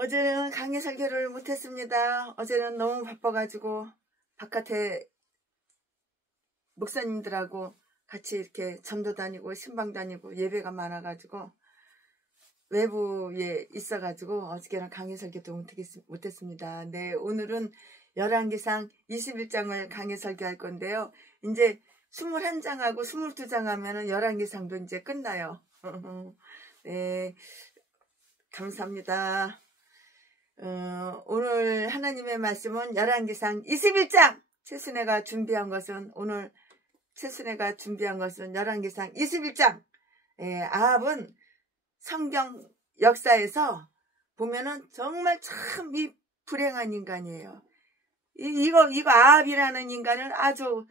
어제는 강의 설교를 못했습니다. 어제는 너무 바빠가지고 바깥에 목사님들하고 같이 이렇게 전도 다니고 신방 다니고 예배가 많아가지고 외부에 있어가지고 어저께는 강의 설교도 못했습니다. 네, 오늘은 열왕기상 21장을 강의 설교할 건데요. 이제 21장하고 22장 하면은 열왕기상도 이제 끝나요. 네, 감사합니다. 오늘 하나님의 말씀은 열왕기상 21장. 최순애가 준비한 것은 열왕기상 21장. 아합은 성경 역사에서 보면은 정말 참 이 불행한 인간이에요. 이거 아합이라는 인간은 아주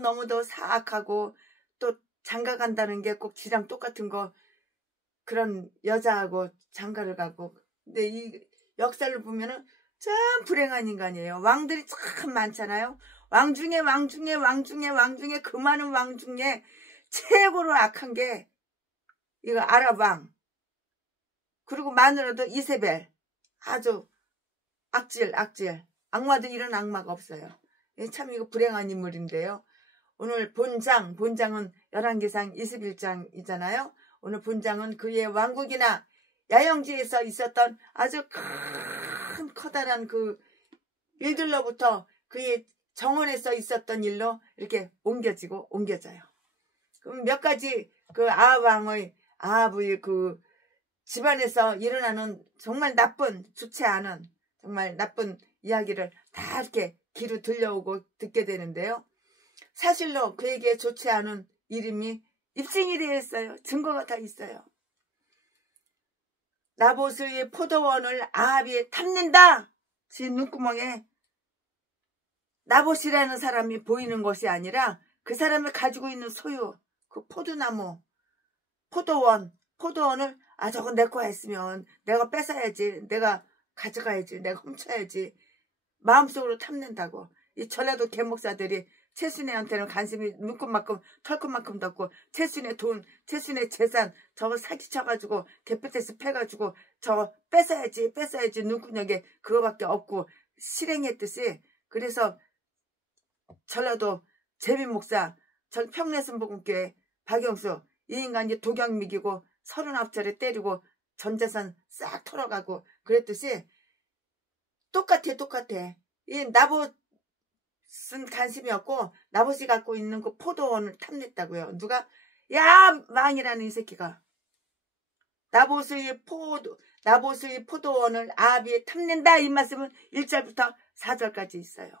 너무도 사악하고 또 장가간다는 게 꼭 지랑 똑같은 거 그런 여자하고 장가를 가고. 근데 이 역사를 보면은 참 불행한 인간이에요. 왕들이 참 많잖아요. 왕 중에 그 많은 왕 중에 최고로 악한 게 이거 아랍 왕. 그리고 마누라도 이세벨. 아주 악질. 악마도 이런 악마가 없어요. 참 이거 불행한 인물인데요. 오늘 본장은 열왕기상 21장이잖아요. 오늘 본장은 그의 왕국이나 야영지에서 있었던 아주 커다란 그 일들로부터 그의 정원에서 있었던 일로 이렇게 옮겨져요. 그럼 몇 가지 그 아합의 그 집안에서 일어나는 정말 좋지 않은 정말 나쁜 이야기를 다 이렇게 귀로 들려오고 듣게 되는데요. 사실로 그에게 좋지 않은 이름이 입증이 되어 있어요. 증거가 다 있어요. 나봇의 포도원을 아합이 탐낸다. 지 눈구멍에 나봇이라는 사람이 보이는 것이 아니라 그 사람이 가지고 있는 소유, 그 포도나무, 포도원을 저거 내 거 했으면 내가 뺏어야지, 내가 가져가야지, 내가 훔쳐야지 마음속으로 탐낸다고. 이 전라도 개목사들이 최순애한테는 관심이 눈끝만큼 털끝만큼도 없고 최순애 돈, 최순애 재산 저거 사기쳐가지고 개표테스 패가지고 저거 뺏어야지 눈구녕에 그거밖에 없고 실행했듯이. 그래서 전라도 제비목사 평내순복음교회 박영수 이 인간이 독약 먹이고 39차례 때리고 전재산 싹 털어가고 그랬듯이 똑같아. 이 나봇은 관심이 없고 나봇이 갖고 있는 그 포도원을 탐냈다고요. 누가? 왕이라는 이 새끼가 나봇의 포도원을 아합이 탐낸다. 이 말씀은 1절부터 4절까지 있어요.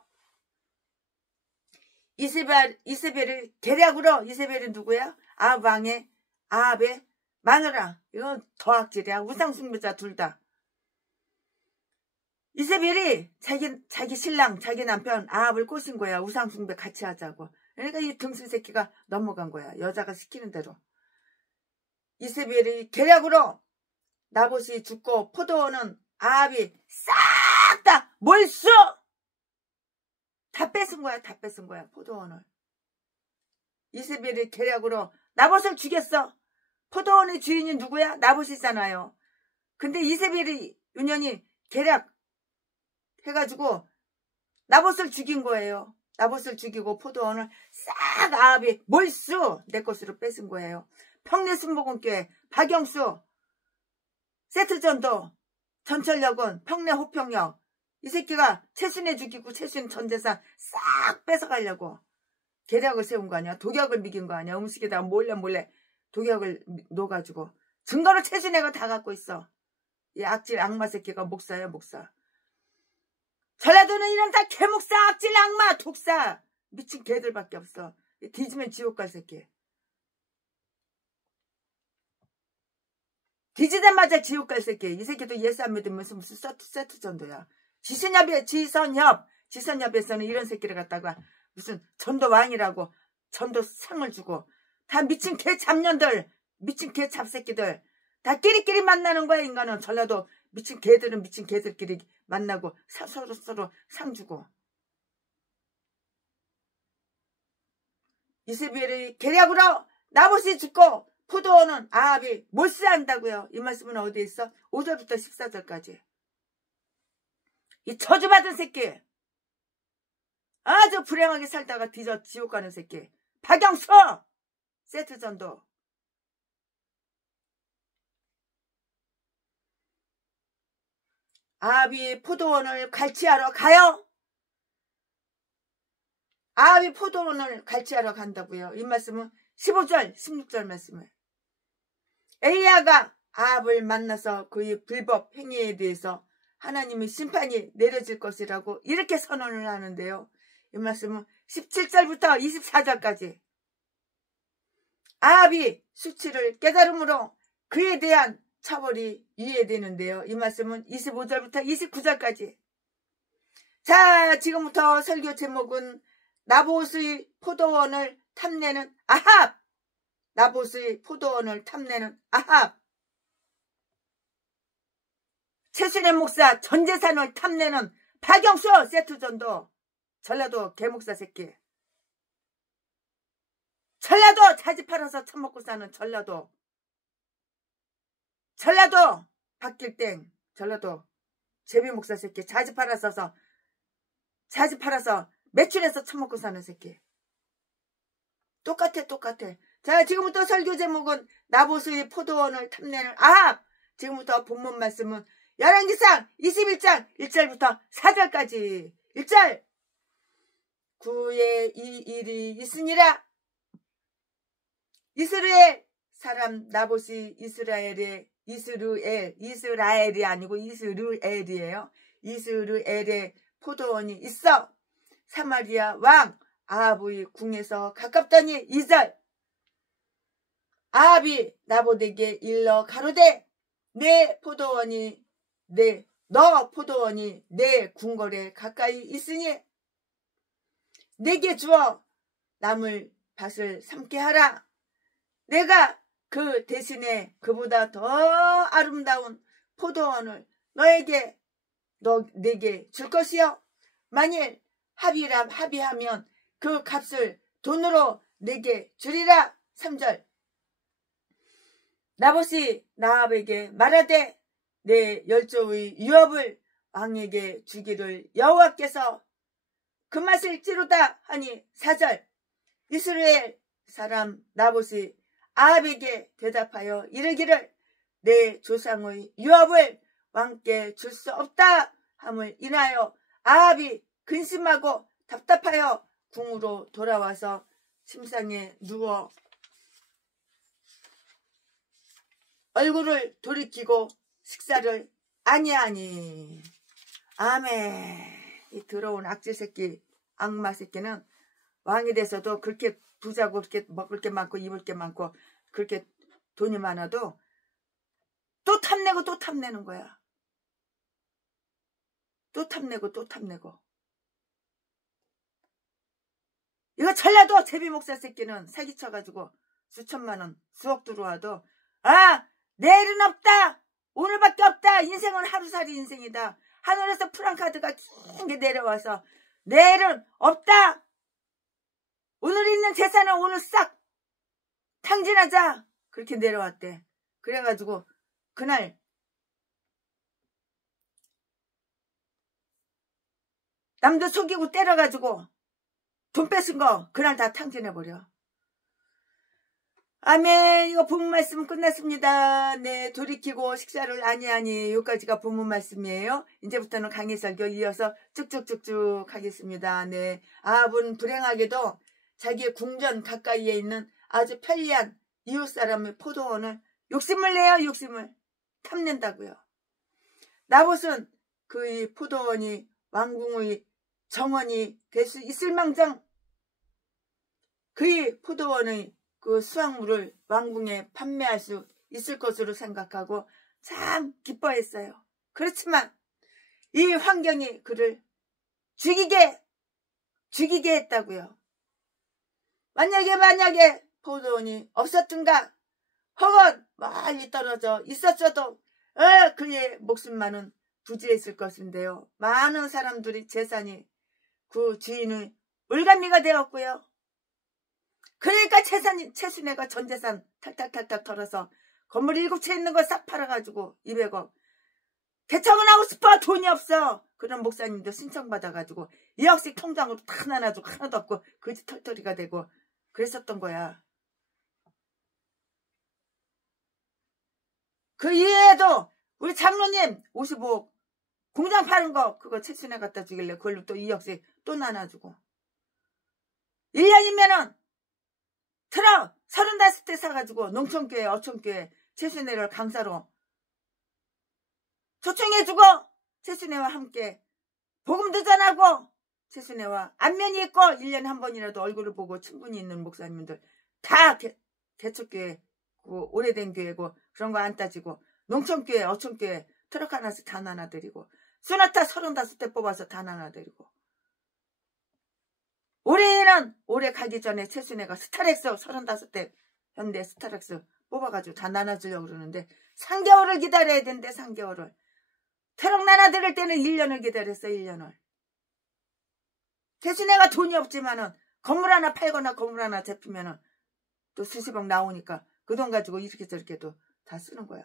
이세벨을 계략으로. 이세벨이 누구야? 아합의 마누라. 이건 더 악질이야. 우상숭배자 둘 다. 이세벨이 자기 신랑, 자기 남편 아합을 꼬신 거야. 우상숭배 같이 하자고. 그러니까 이 등신 새끼가 넘어간 거야. 여자가 시키는 대로. 이세벨이 계략으로 나봇이 죽고 포도원은 아합이 싹 다 몰수! 다 뺏은 거야. 포도원을. 이세벨이 계략으로 나봇을 죽였어. 포도원의 주인이 누구야? 나봇이잖아요. 근데 이세벨이 윤현이 계략 해가지고 나봇을 죽인 거예요. 나봇을 죽이고 포도원을 싹 아합이 몰수 내 것으로 뺏은 거예요. 평내순복음교회 박영수 세트전도 전철역은 평내 호평역 이 새끼가 최순애 죽이고 최순 전재산 싹 뺏어가려고 계략을 세운 거 아니야? 독약을 먹인 거 아니야? 음식에다가 몰래 독약을 넣어가지고 증거를 최순애가 다 갖고 있어. 이 악질 악마 새끼가 목사야, 목사. 전라도는 이런 다 개목사, 악질 악마, 독사 미친 개들밖에 없어. 뒤지면 지옥 갈 새끼. 뒤지자마자 지옥 갈 새끼. 이 새끼도 예수 안 믿으면서 무슨 세트 전도야. 지선협에서는 이런 새끼를 갖다가 무슨 전도왕이라고 전도상을 주고 다 미친 개 잡년들, 미친 개 잡새끼들 다 끼리끼리 만나는 거야. 인간은 전라도 미친 개들은 미친 개들끼리 만나고 서로 상 주고. 이세벨이 계략으로 나봇이 죽고 포도원은 아합이 몰수한다고요. 이 말씀은 어디에 있어? 5절부터 14절까지. 이 저주받은 새끼. 아주 불행하게 살다가 뒤져 지옥 가는 새끼. 박영수! 세트전도. 아합이 포도원을 갈취하러 가요? 아합이 포도원을 갈취하러 간다고요. 이 말씀은 15절, 16절 말씀을. 엘리야가 아합을 만나서 그의 불법 행위에 대해서 하나님의 심판이 내려질 것이라고 이렇게 선언을 하는데요. 이 말씀은 17절부터 24절까지. 아합이 수치를 깨달음으로 그에 대한 처벌이 이해되는데요. 이 말씀은 25절부터 29절까지. 자, 지금부터 설교 제목은 나봇의 포도원을 탐내는 아합. 나봇의 포도원을 탐내는 아합. 최순애 목사 전재산을 탐내는 박영수 세트전도. 전라도 개목사 새끼. 전라도 자지 팔아서 처먹고 사는 전라도 박길땡. 전라도 제비목사 새끼. 자지 팔아서 매출해서 처먹고 사는 새끼. 똑같아. 자, 지금부터 설교 제목은 나봇의 포도원을 탐내는 아합. 지금부터 본문 말씀은 열왕기상 21장 1절부터 4절까지. 1절. 구에 이 일이 있으니라. 이스라엘 사람 나봇이 이스라엘이 아니고 이스르엘이에요. 이스르엘에 포도원이 있어. 사마리아 왕 아합의 궁에서 가깝더니 2절. 아합이 나봇에게 일러 가로되 너 포도원이 내 궁궐에 가까이 있으니 내게 주어 나물 밭을 삼게 하라. 내가 그 대신에 그보다 더 아름다운 포도원을 내게 줄 것이요. 만일 합의하면 그 값을 돈으로 내게 주리라. 3절. 나봇이 아합에게 말하되 내 열조의 유업을 왕에게 주기를 여호와께서 금하실지로다 하니. 4절. 이스라엘 사람 나봇이 아합에게 대답하여 이르기를 내 조상의 유업을 왕께 줄 수 없다 함을 인하여 아합이 근심하고 답답하여 궁으로 돌아와서 침상에 누워 얼굴을 돌이키고 식사를 아니하니. 아멘. 이 더러운 악질 새끼, 악마 새끼는 왕이 돼서도 그렇게 부자고 그렇게 먹을 게 많고 입을 게 많고 그렇게 돈이 많아도 또 탐내고 또 탐내는 거야. 또 탐내고. 이거 전라도 제비목사 새끼는 사기쳐가지고 수천만 원, 수억 들어와도 내일은 없다. 오늘밖에 없다. 인생은 하루살이 인생이다. 하늘에서 프랑카드가 긴 게 내려와서 내일은 없다. 오늘 있는 재산을 오늘 싹 탕진하자. 그렇게 내려왔대. 그래가지고 그날 남들 속이고 때려가지고 돈 뺏은 거 그날 다 탕진해버려. 아멘. 이거 본문 말씀 끝났습니다. 네, 돌이키고 식사를 아니하니. 여기까지가 본문 말씀이에요. 이제부터는 강의 설교 이어서 쭉쭉쭉쭉 하겠습니다. 네, 아합은 불행하게도 자기의 궁전 가까이에 있는 아주 편리한 이웃사람의 포도원을 욕심을 내요. 욕심을 탐낸다고요. 나봇은 그의 포도원이 왕궁의 정원이 될 수 있을 망정 그의 포도원의 그 수확물을 왕궁에 판매할 수 있을 것으로 생각하고 참 기뻐했어요. 그렇지만 이 환경이 그를 죽이게 했다고요. 만약에 포도원이 없었든가 혹은 멀리 떨어져 있었어도 그의 목숨만은 부지했을 것인데요. 많은 사람들이 재산이 그 주인의 올가미가 되었고요. 그러니까 최순애가 전재산 탈탈탈탈 털어서 건물 7채 있는 거 싹 팔아가지고 200억. 개척은 하고 싶어. 돈이 없어. 그런 목사님도 신청받아가지고 2억씩 통장으로 다 나눠주고 하나도 없고 거지 털털이가 되고 그랬었던 거야. 그 이외에도 우리 장로님 55억 공장 파는 거 그거 최순애 갖다 주길래 그걸로 또 2억씩 또 나눠주고 1년이면은 트럭 35대 사가지고 농촌교회 어촌교회 최순애를 강사로 초청해주고 최순애와 함께 복음도 전하고 최순애와 안면이 있고 1년에 한 번이라도 얼굴을 보고 친분이 있는 목사님들 다 개척교회 오래된 교회고 그런 거 안 따지고 농촌교회 어촌교회 트럭 하나씩 다 나눠드리고 소나타 35대 뽑아서 다 나눠드리고 올해 가기 전에 최순애가 스타렉스 35대 현대 스타렉스 뽑아가지고 다 나눠주려고 그러는데 3개월을 기다려야 되는데 3개월을 트럭 나눠드릴 때는 1년을 기다렸어. 1년을. 최순애가 돈이 없지만은 건물 하나 팔거나 건물 하나 잡히면은 또 수십억 나오니까 그 돈 가지고 이렇게 저렇게도 다 쓰는 거야.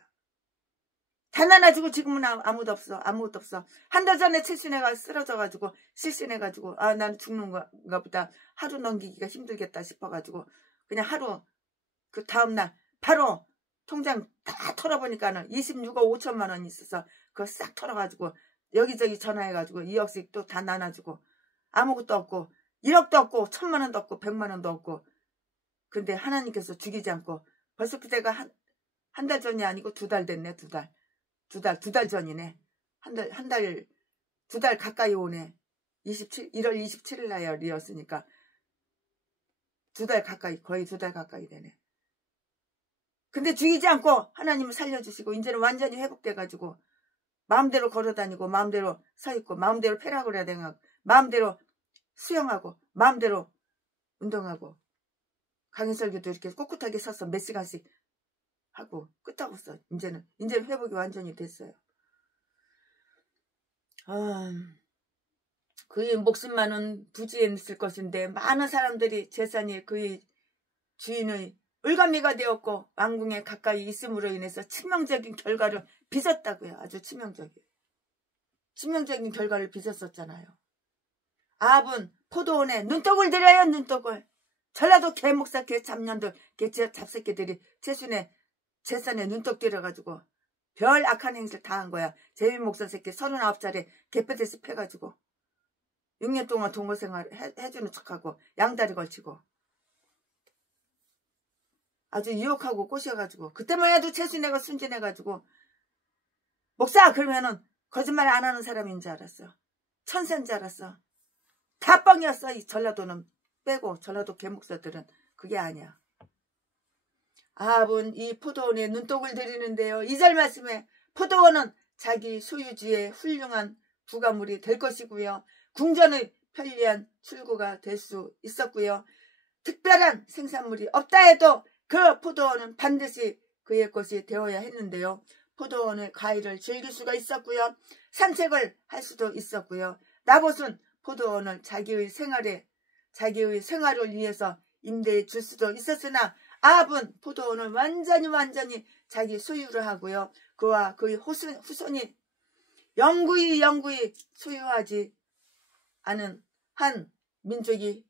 다 나눠주고 지금은 아무도 없어. 아무것도 없어. 한 달 전에 최순애가 쓰러져가지고 실신해가지고 아 난 죽는 건가 보다. 하루 넘기기가 힘들겠다 싶어가지고 그냥 하루 그 다음날 바로 통장 다 털어보니까는 26억 5천만 원 있어서 그거 싹 털어가지고 여기저기 전화해가지고 2억씩 또 다 나눠주고 아무것도 없고 1억도 없고 1,000만 원도 없고 100만 원도 없고 근데 하나님께서 죽이지 않고 벌써 그때가 한 달 전이 아니고 2달 됐네. 2달 전이네. 두 달 가까이 오네. 1월 27일 날이었으니까 2달 가까이 거의 2달 가까이 되네. 근데 죽이지 않고 하나님을 살려주시고 이제는 완전히 회복돼가지고 마음대로 걸어다니고 마음대로 서있고 마음대로 페라고라 댕하고 마음대로 수영하고 마음대로 운동하고 강의설교도 이렇게 꿋꿋하게 서서 몇 시간씩 하고 끝하고 써. 이제는 회복이 완전히 됐어요. 그의 목숨만은 부지했을 것인데 많은 사람들이 재산이 그의 주인의 을감미가 되었고 왕궁에 가까이 있음으로 인해서 치명적인 결과를 빚었다고요. 아주 치명적인 결과를 빚었었잖아요. 아합은 포도원에 눈독을 들여요. 눈독을. 전라도 개목사 개잡년들 개잡새끼들이 최순애 재산에 눈독 들여가지고 별 악한 행실을 다 한 거야. 제비 목사 새끼 39살에 개뼈대스 패가지고 6년 동안 동거생활 해주는 척하고 양다리 걸치고 아주 유혹하고 꼬셔가지고 그때만 해도 최순애가 순진해가지고 목사 그러면은 거짓말 안 하는 사람인 줄 알았어. 천사인 줄 알았어. 다 뻥이었어. 이 전라도는 빼고 전라도 개목사들은 그게 아니야. 아합은 이 포도원에 눈독을 들이는데요. 2절 말씀에 포도원은 자기 소유지의 훌륭한 부가물이 될 것이고요. 궁전의 편리한 출구가 될 수 있었고요. 특별한 생산물이 없다 해도 그 포도원은 반드시 그의 것이 되어야 했는데요. 포도원의 과일을 즐길 수가 있었고요. 산책을 할 수도 있었고요. 나봇은 포도원을 자기의 생활을 위해서 임대해 줄 수도 있었으나 아합은 포도원을 완전히 자기 소유를 하고요. 그와 그의 후손이 영구히 소유하지 않은 한 민족이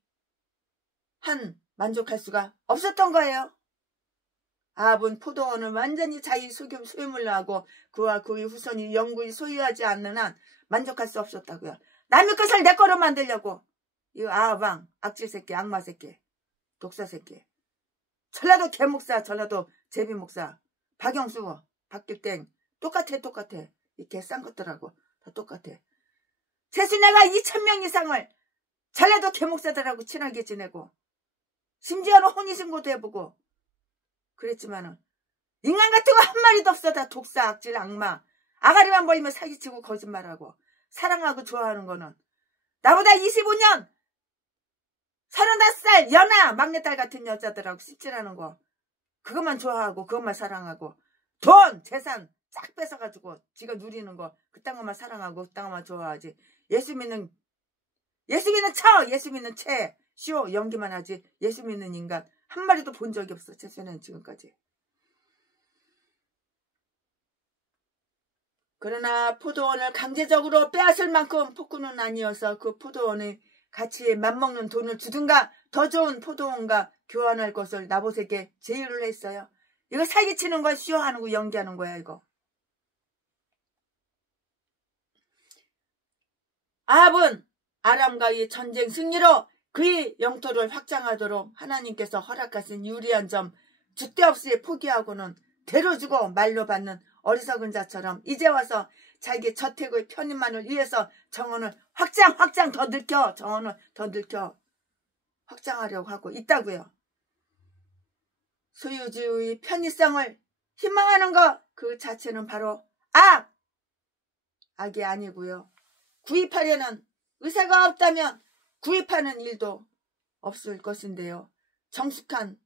만족할 수가 없었던 거예요. 아합은 포도원을 완전히 자기 소유물로 하고 그와 그의 후손이 영구히 소유하지 않는 한 만족할 수 없었다고요. 남의 것을 내 거로 만들려고 이 아합왕 악질새끼 악마새끼 독사새끼 전라도 개목사 전라도 제비목사 박영수 박길땡 똑같아 이 개 싼 것들하고 다 똑같아. 최순애가 2,000명 이상을 전라도 개목사들하고 친하게 지내고 심지어는 혼인신고도 해보고 그랬지만은 인간 같은 거 한 마리도 없어. 다 독사 악질 악마 아가리만 보이면 사기치고 거짓말하고 사랑하고 좋아하는 거는 나보다 25년 35살 연하 막내딸 같은 여자들하고 씹질하는 거 그것만 좋아하고 그것만 사랑하고 돈 재산 쫙 뺏어가지고 지가 누리는 거 그딴 것만 사랑하고 그딴 것만 좋아하지. 예수 믿는 예수 믿는 채 쇼 연기만 하지 예수 믿는 인간 한 마리도 본 적이 없어. 최순애는 지금까지. 그러나 포도원을 강제적으로 빼앗을 만큼 폭군은 아니어서 그 포도원에 같이 맘먹는 돈을 주든가 더 좋은 포도원과 교환할 것을 나봇에게 제의를 했어요. 이거 사기치는 걸 쇼하는 거 연기하는 거야 이거. 아합은 아람과의 전쟁 승리로 그의 영토를 확장하도록 하나님께서 허락하신 유리한 점 줏대없이 포기하고는 대로 주고 말로 받는 어리석은 자처럼 이제 와서 자기 저택의 편의만을 위해서 정원을 확장 더 넓혀 정원을 더 넓혀 확장하려고 하고 있다고요. 소유주의 편의성을 희망하는 것 그 자체는 바로 악이 아니고요. 구입하려는 의사가 없다면 구입하는 일도 없을 것인데요. 정숙한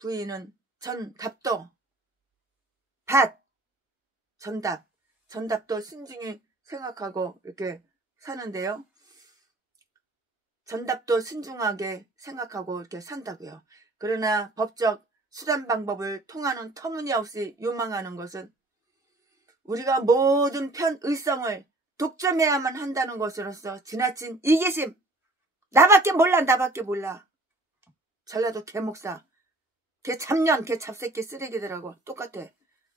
부인은 전답도 전답도 신중히 생각하고 이렇게 사는데요. 전답도 신중하게 생각하고 이렇게 산다고요. 그러나 법적 수단 방법을 통하는 터무니없이 요망하는 것은 우리가 모든 편의성을 독점해야만 한다는 것으로서 지나친 이기심. 나밖에 몰라. 전라도 개목사, 개 잡년, 개 잡새끼 쓰레기들하고 똑같아.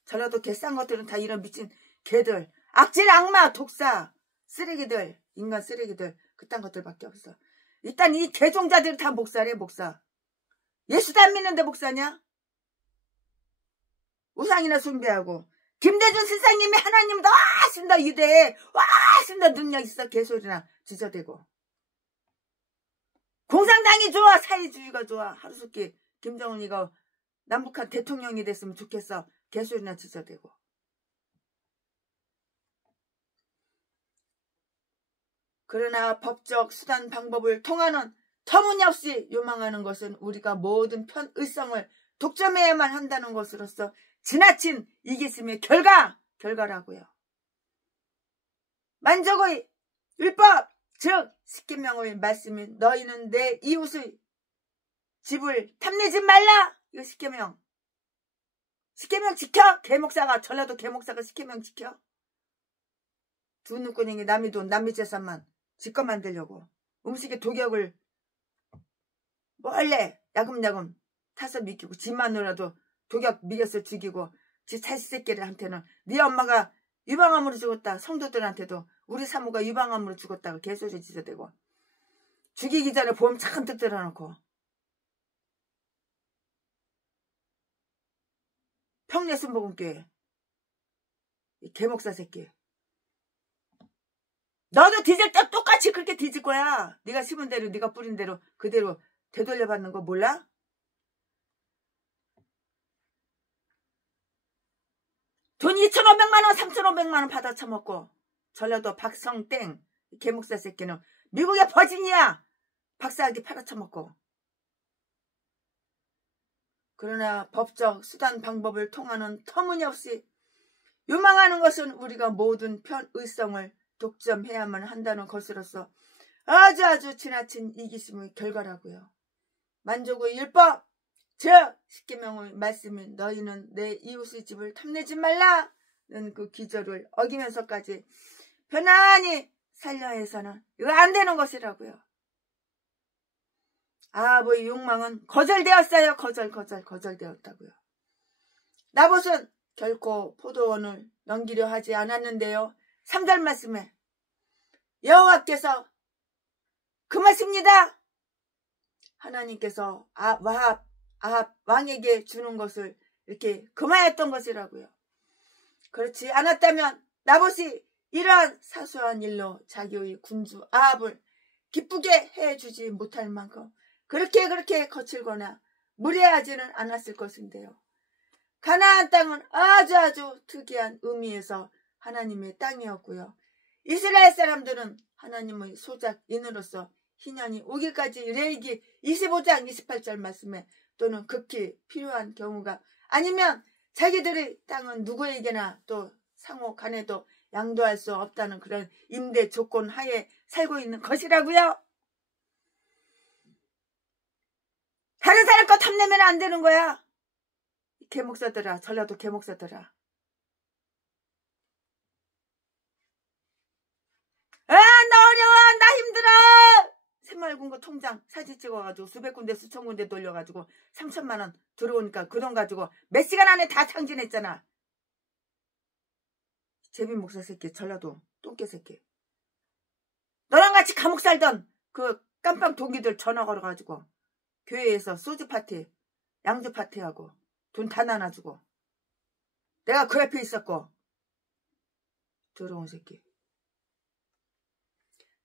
전라도 개 싼 것들은 다 이런 미친 개들, 악질 악마 독사 쓰레기들, 인간 쓰레기들 그딴 것들밖에 없어. 일단 이 개종자들이 다 목사래. 목사. 예수도 안 믿는데 목사냐? 우상이나 숭배하고 김대중 선생님이 하나님 다 하신다 유대에 와 하신다 능력 있어 개소리나 지저대고. 공산당이 좋아. 사회주의가 좋아. 하루속히 김정은이가 남북한 대통령이 됐으면 좋겠어. 개소리나 지저대고. 그러나 법적 수단 방법을 통하는 터무니없이 요망하는 것은 우리가 모든 편의성을 독점해야만 한다는 것으로서 지나친 이기심의 결과라고요. 만족의 율법 즉 십계명의 말씀이 너희는 내 이웃의 집을 탐내지 말라. 이거 십계명 지켜. 개목사가 전라도 개목사가 십계명 지켜. 두 눈꼬녕이 남의 돈 남의 재산만 지껏 만들려고 음식에 독약을 몰래 야금야금 타서 미끼고 지 마누라도 독약 미겨서 죽이고 지 자식새끼들한테는 네 엄마가 유방암으로 죽었다. 성도들한테도 우리 사모가 유방암으로 죽었다고 개소리 지저대고 죽이기 전에 보험 잔뜩 들어놓고 평내순복음교회 이 개목사 새끼. 너도 뒤질 때 똑같이 그렇게 뒤질 거야. 네가 심은 대로 네가 뿌린 대로 그대로 되돌려받는 거 몰라? 돈 2,500만원 3,500만원 받아 처먹고 전라도 박성땡 개목사 새끼는 미국의 버지니아 박사학위 팔아 처먹고. 그러나 법적 수단 방법을 통하는 터무니없이 요망하는 것은 우리가 모든 편의성을 독점해야만 한다는 것으로서 아주 지나친 이기심의 결과라고요. 만족의 율법 즉 십계명의 말씀이 너희는 내 이웃의 집을 탐내지 말라는 그 기절을 어기면서까지 편안히 살려 해서는 이거 안 되는 것이라고요. 아합의 욕망은 거절되었어요. 거절되었다고요. 나봇은 결코 포도원을 넘기려 하지 않았는데요. 3절 말씀에 여호와께서 금하십니다. 하나님께서 아합 왕에게 주는 것을 이렇게 금하였던 것이라고요. 그렇지 않았다면 나봇이 이러한 사소한 일로 자기의 군주 아합을 기쁘게 해주지 못할 만큼 그렇게 거칠거나 무례하지는 않았을 것인데요. 가나안 땅은 아주 특이한 의미에서 하나님의 땅이었고요. 이스라엘 사람들은 하나님의 소작인으로서 희년이 오기까지 레위기 25장 28절 말씀에 또는 극히 필요한 경우가 아니면 자기들의 땅은 누구에게나 또 상호 간에도 양도할 수 없다는 그런 임대 조건 하에 살고 있는 것이라고요. 다른 사람 거 탐내면 안 되는 거야. 개목사들아, 전라도 개목사들아. 나 어려워, 나 힘들어. 새마을금고 통장 사진 찍어가지고 수백 군데 수천 군데 돌려가지고 3천만 원 들어오니까 그 돈 가지고 몇 시간 안에 다 탕진했잖아. 재빈 목사 새끼, 전라도 똥개 새끼. 너랑 같이 감옥 살던 그 깜빵 동기들 전화 걸어가지고 교회에서 소주 파티, 양주 파티하고 돈 다 나눠주고 내가 그 옆에 있었고. 더러운 새끼.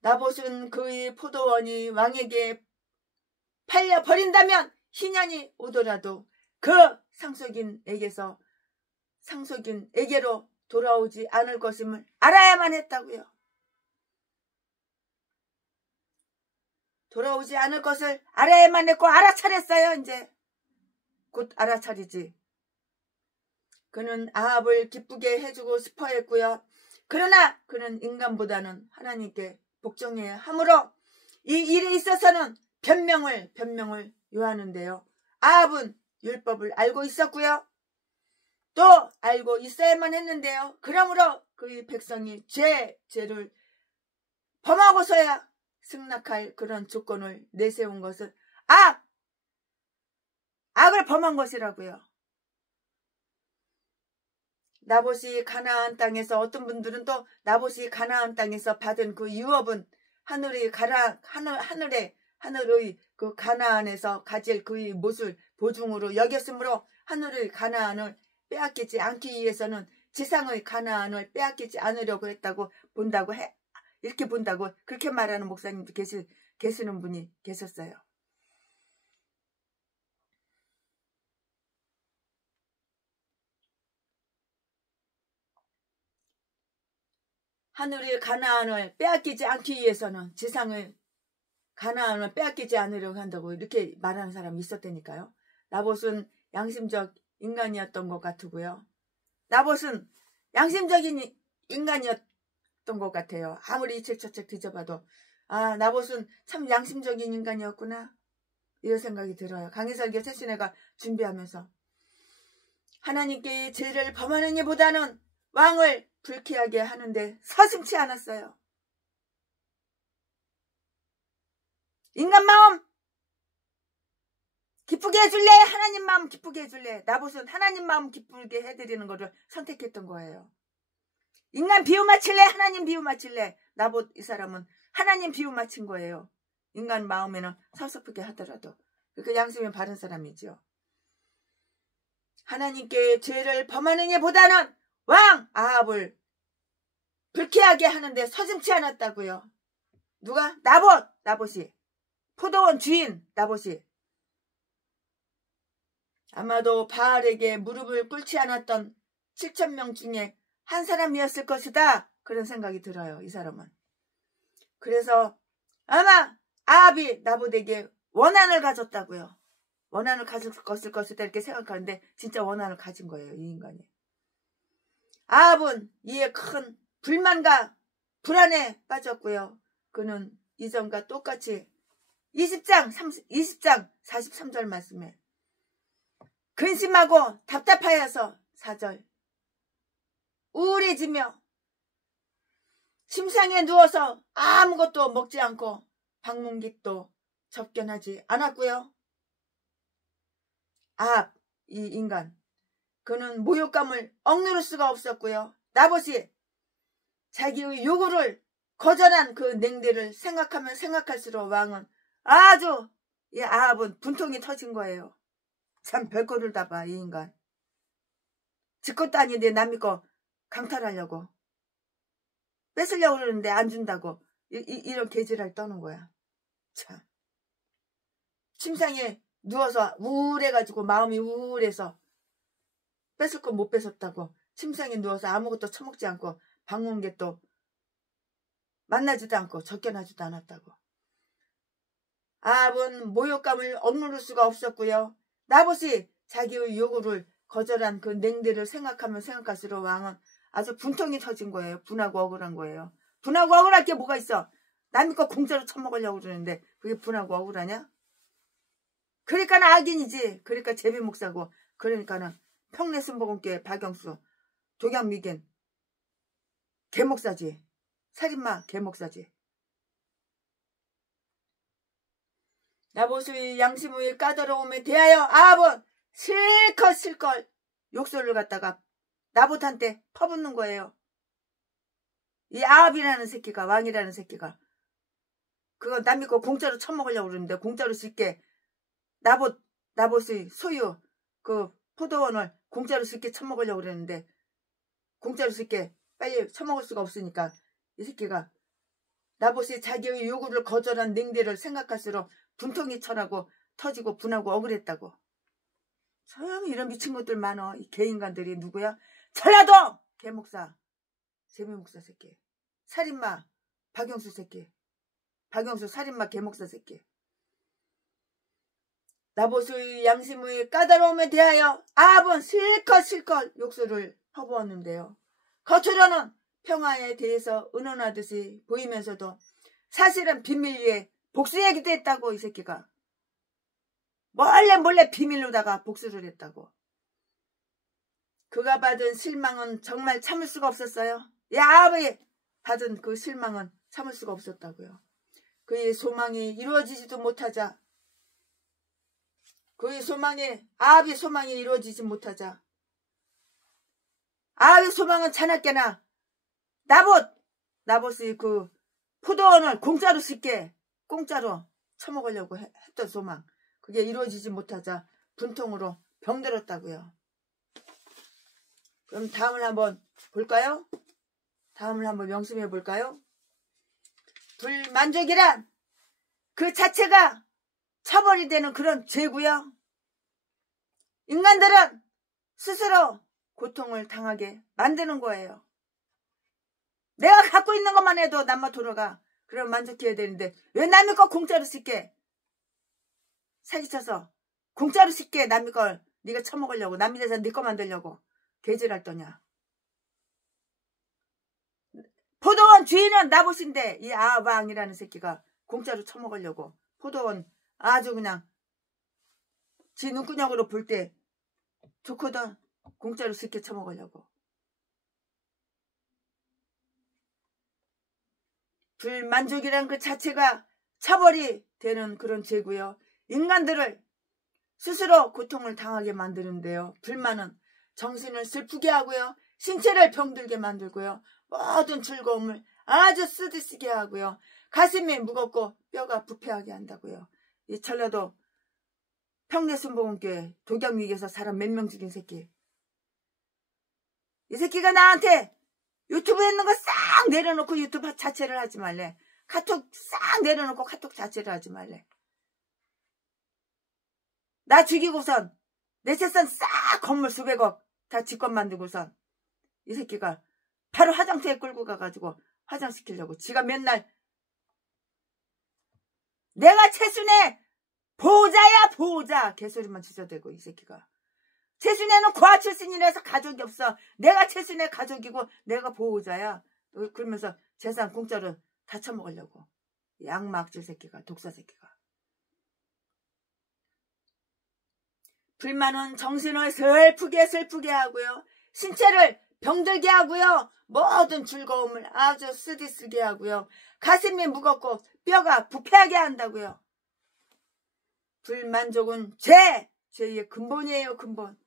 나봇은 그의 포도원이 왕에게 팔려버린다면 희년이 오더라도 그 상속인에게로 돌아오지 않을 것임을 알아야만 했다고요. 돌아오지 않을 것을 알아야만 했고 알아차렸어요. 이제 곧 알아차리지. 그는 아합을 기쁘게 해주고 싶어 했고요. 그러나 그는 인간보다는 하나님께 복종해야 하므로 이 일에 있어서는 변명을 요하는데요. 아합은 율법을 알고 있었고요. 또 알고 있어야만 했는데요. 그러므로 그의 백성이 죄를 범하고서야 승낙할 그런 조건을 내세운 것은 악을 범한 것이라고요. 나봇이 가나안 땅에서, 어떤 분들은 또 나봇이 가나안 땅에서 받은 그 유업은 하늘의 그 가나안에서 가질 그의 몫을 보증으로 여겼으므로 하늘의 가나안을 빼앗기지 않기 위해서는 지상의 가나안을 빼앗기지 않으려고 했다고 이렇게 본다고 그렇게 말하는 목사님도 계시는 분이 계셨어요. 하늘의 가나안을 빼앗기지 않기 위해서는 지상의 가나안을 빼앗기지 않으려고 한다고 이렇게 말하는 사람이 있었다니까요. 나봇은 양심적 인간이었던 것 같고요. 나봇은 양심적인 인간이었던 것 같아요. 아무리 이 책 저 책 뒤져봐도 나봇은 참 양심적인 인간이었구나 이런 생각이 들어요. 강의설교 최순애가 준비하면서 하나님께 죄를 범하는 이보다는 왕을 불쾌하게 하는데 서슴지 않았어요. 인간 마음 기쁘게 해줄래? 하나님 마음 기쁘게 해줄래? 나봇은 하나님 마음 기쁘게 해드리는 것을 선택했던 거예요. 인간 비유 맞힐래? 하나님 비유 맞힐래? 나봇 이 사람은 하나님 비유 맞힌 거예요. 인간 마음에는 섭섭하게 하더라도. 그 양심이 바른 사람이죠. 하나님께 죄를 범하는 이보다는 왕 아합을 불쾌하게 하는데 서슴지 않았다고요. 누가? 나봇이. 포도원 주인 나봇이. 아마도 바알에게 무릎을 꿇지 않았던 7,000명 중에 한 사람이었을 것이다. 그런 생각이 들어요. 이 사람은. 그래서 아마 아합이 나봇에게 원한을 가졌다고요. 원한을 가졌을 것이다 이렇게 생각하는데 진짜 원한을 가진 거예요. 이 인간이. 아합은 이에 큰 불만과 불안에 빠졌고요. 그는 이전과 똑같이 20장 43절 말씀에 근심하고 답답하여서 4절 우울해지며 침상에 누워서 아무것도 먹지 않고 방문객도 접견하지 않았고요. 아합 이 인간 그는 모욕감을 억누를 수가 없었고요. 나봇이 자기의 요구를 거절한 그 냉대를 생각하면 생각할수록 왕은 아주 이 아합은 분통이 터진 거예요. 참 별거를 다 봐 이 인간. 지 것도 아닌데 남의 거 강탈하려고 뺏으려고 그러는데 안 준다고 이런 개지랄 떠는 거야. 참. 침상에 누워서 우울해가지고 마음이 우울해서 뺏을 거 못 뺏었다고 침상에 누워서 아무것도 처먹지 않고 방문객도 만나지도 않고 접견하지도 않았다고. 아합은 모욕감을 억누를 수가 없었고요. 나봇이 자기의 요구를 거절한 그 냉대를 생각하면 생각할수록 왕은 아주 분통이 터진 거예요. 분하고 억울한 거예요. 분하고 억울할 게 뭐가 있어. 남의 거 공짜로 처먹으려고 그러는데 그게 분하고 억울하냐? 그러니까는 악인이지. 그러니까 제비 목사고. 그러니까는 평내순복음교회 박영수, 독양미겐 개목사지. 살인마 개목사지. 나보수의 양심의 까다로움에 대하여 아합은 실컷 욕설을 갖다가 나봇한테 퍼붓는 거예요. 이 아합이라는 새끼가, 왕이라는 새끼가 그거 남이 거 공짜로 처먹으려고 그러는데, 공짜로 쉽게 나봇의 소유 그 포도원을 공짜로 쉽게 처먹으려고 그러는데, 공짜로 쉽게 빨리 처먹을 수가 없으니까 이 새끼가 나봇이 자기의 요구를 거절한 냉대를 생각할수록 분통이 철하고 터지고 분하고 억울했다고. 참 이런 미친 것들 많어. 이 개인간들이. 누구야? 전라도 개목사, 재미목사 새끼, 살인마 박영수 새끼, 박영수 살인마 개목사 새끼. 나보수의 양심의 까다로움에 대하여 아합은 실컷 욕설을 퍼부었는데요. 겉으로는 평화에 대해서 은은하듯이 보이면서도 사실은 비밀 위에 복수 얘기도 했다고. 이 새끼가 몰래 비밀로다가 복수를 했다고. 그가 받은 실망은 정말 참을 수가 없었어요. 이 아합이 받은 그 실망은 참을 수가 없었다고요. 그의 소망이 이루어지지도 못하자, 아합의 소망이 이루어지지 못하자, 아합의 소망은 자나깨나 나봇의 그 포도원을 공짜로 처먹으려고 했던 소망, 그게 이루어지지 못하자 분통으로 병들었다고요. 그럼 다음을 한번 볼까요? 다음을 한번 명심해 볼까요? 불만족이란 그 자체가 처벌이 되는 그런 죄고요. 인간들은 스스로 고통을 당하게 만드는 거예요. 내가 갖고 있는 것만 해도 남만 돌아가. 그럼 만족해야 되는데 왜 남의 거 공짜로 쉽게 사기쳐서 공짜로 쉽게 남의 걸 네가 처먹으려고, 남의 재산 네 거 만들려고 개질할 거냐. 포도원 주인은 나봇인데 이 아합왕이라는 새끼가 공짜로 처먹으려고 포도원 아주 그냥 지 눈구녕으로 볼 때 좋거든. 공짜로 쉽게 처먹으려고. 불만족이란 그 자체가 처벌이 되는 그런 죄고요. 인간들을 스스로 고통을 당하게 만드는데요. 불만은 정신을 슬프게 하고요. 신체를 병들게 만들고요. 모든 즐거움을 아주 쓰디쓰게 하고요. 가슴이 무겁고 뼈가 부패하게 한다고요. 이 전라도 평내순복음교회 독양미에서 사람 몇 명 죽인 새끼. 이 새끼가 나한테 유튜브에 있는 거 싹 내려놓고 유튜브 자체를 하지 말래. 카톡 싹 내려놓고 카톡 자체를 하지 말래. 나 죽이고선 내 재산 싹 건물 수백억 다 집권 만들고선 이 새끼가 바로 화장터에 끌고 가가지고 화장시키려고 지가 맨날 내가 최순애 보호자야 보호자 개소리만 지저대고. 이 새끼가 최순애는 고아 출신이라서 가족이 없어. 내가 최순애 가족이고 내가 보호자야. 그러면서 재산 공짜로 다 처먹으려고. 양마 악질 새끼가, 독사 새끼가. 불만은 정신을 슬프게 하고요. 신체를 병들게 하고요. 모든 즐거움을 아주 쓰디쓰게 하고요. 가슴이 무겁고 뼈가 부패하게 한다고요. 불만족은 죄의 근본이에요. 근본.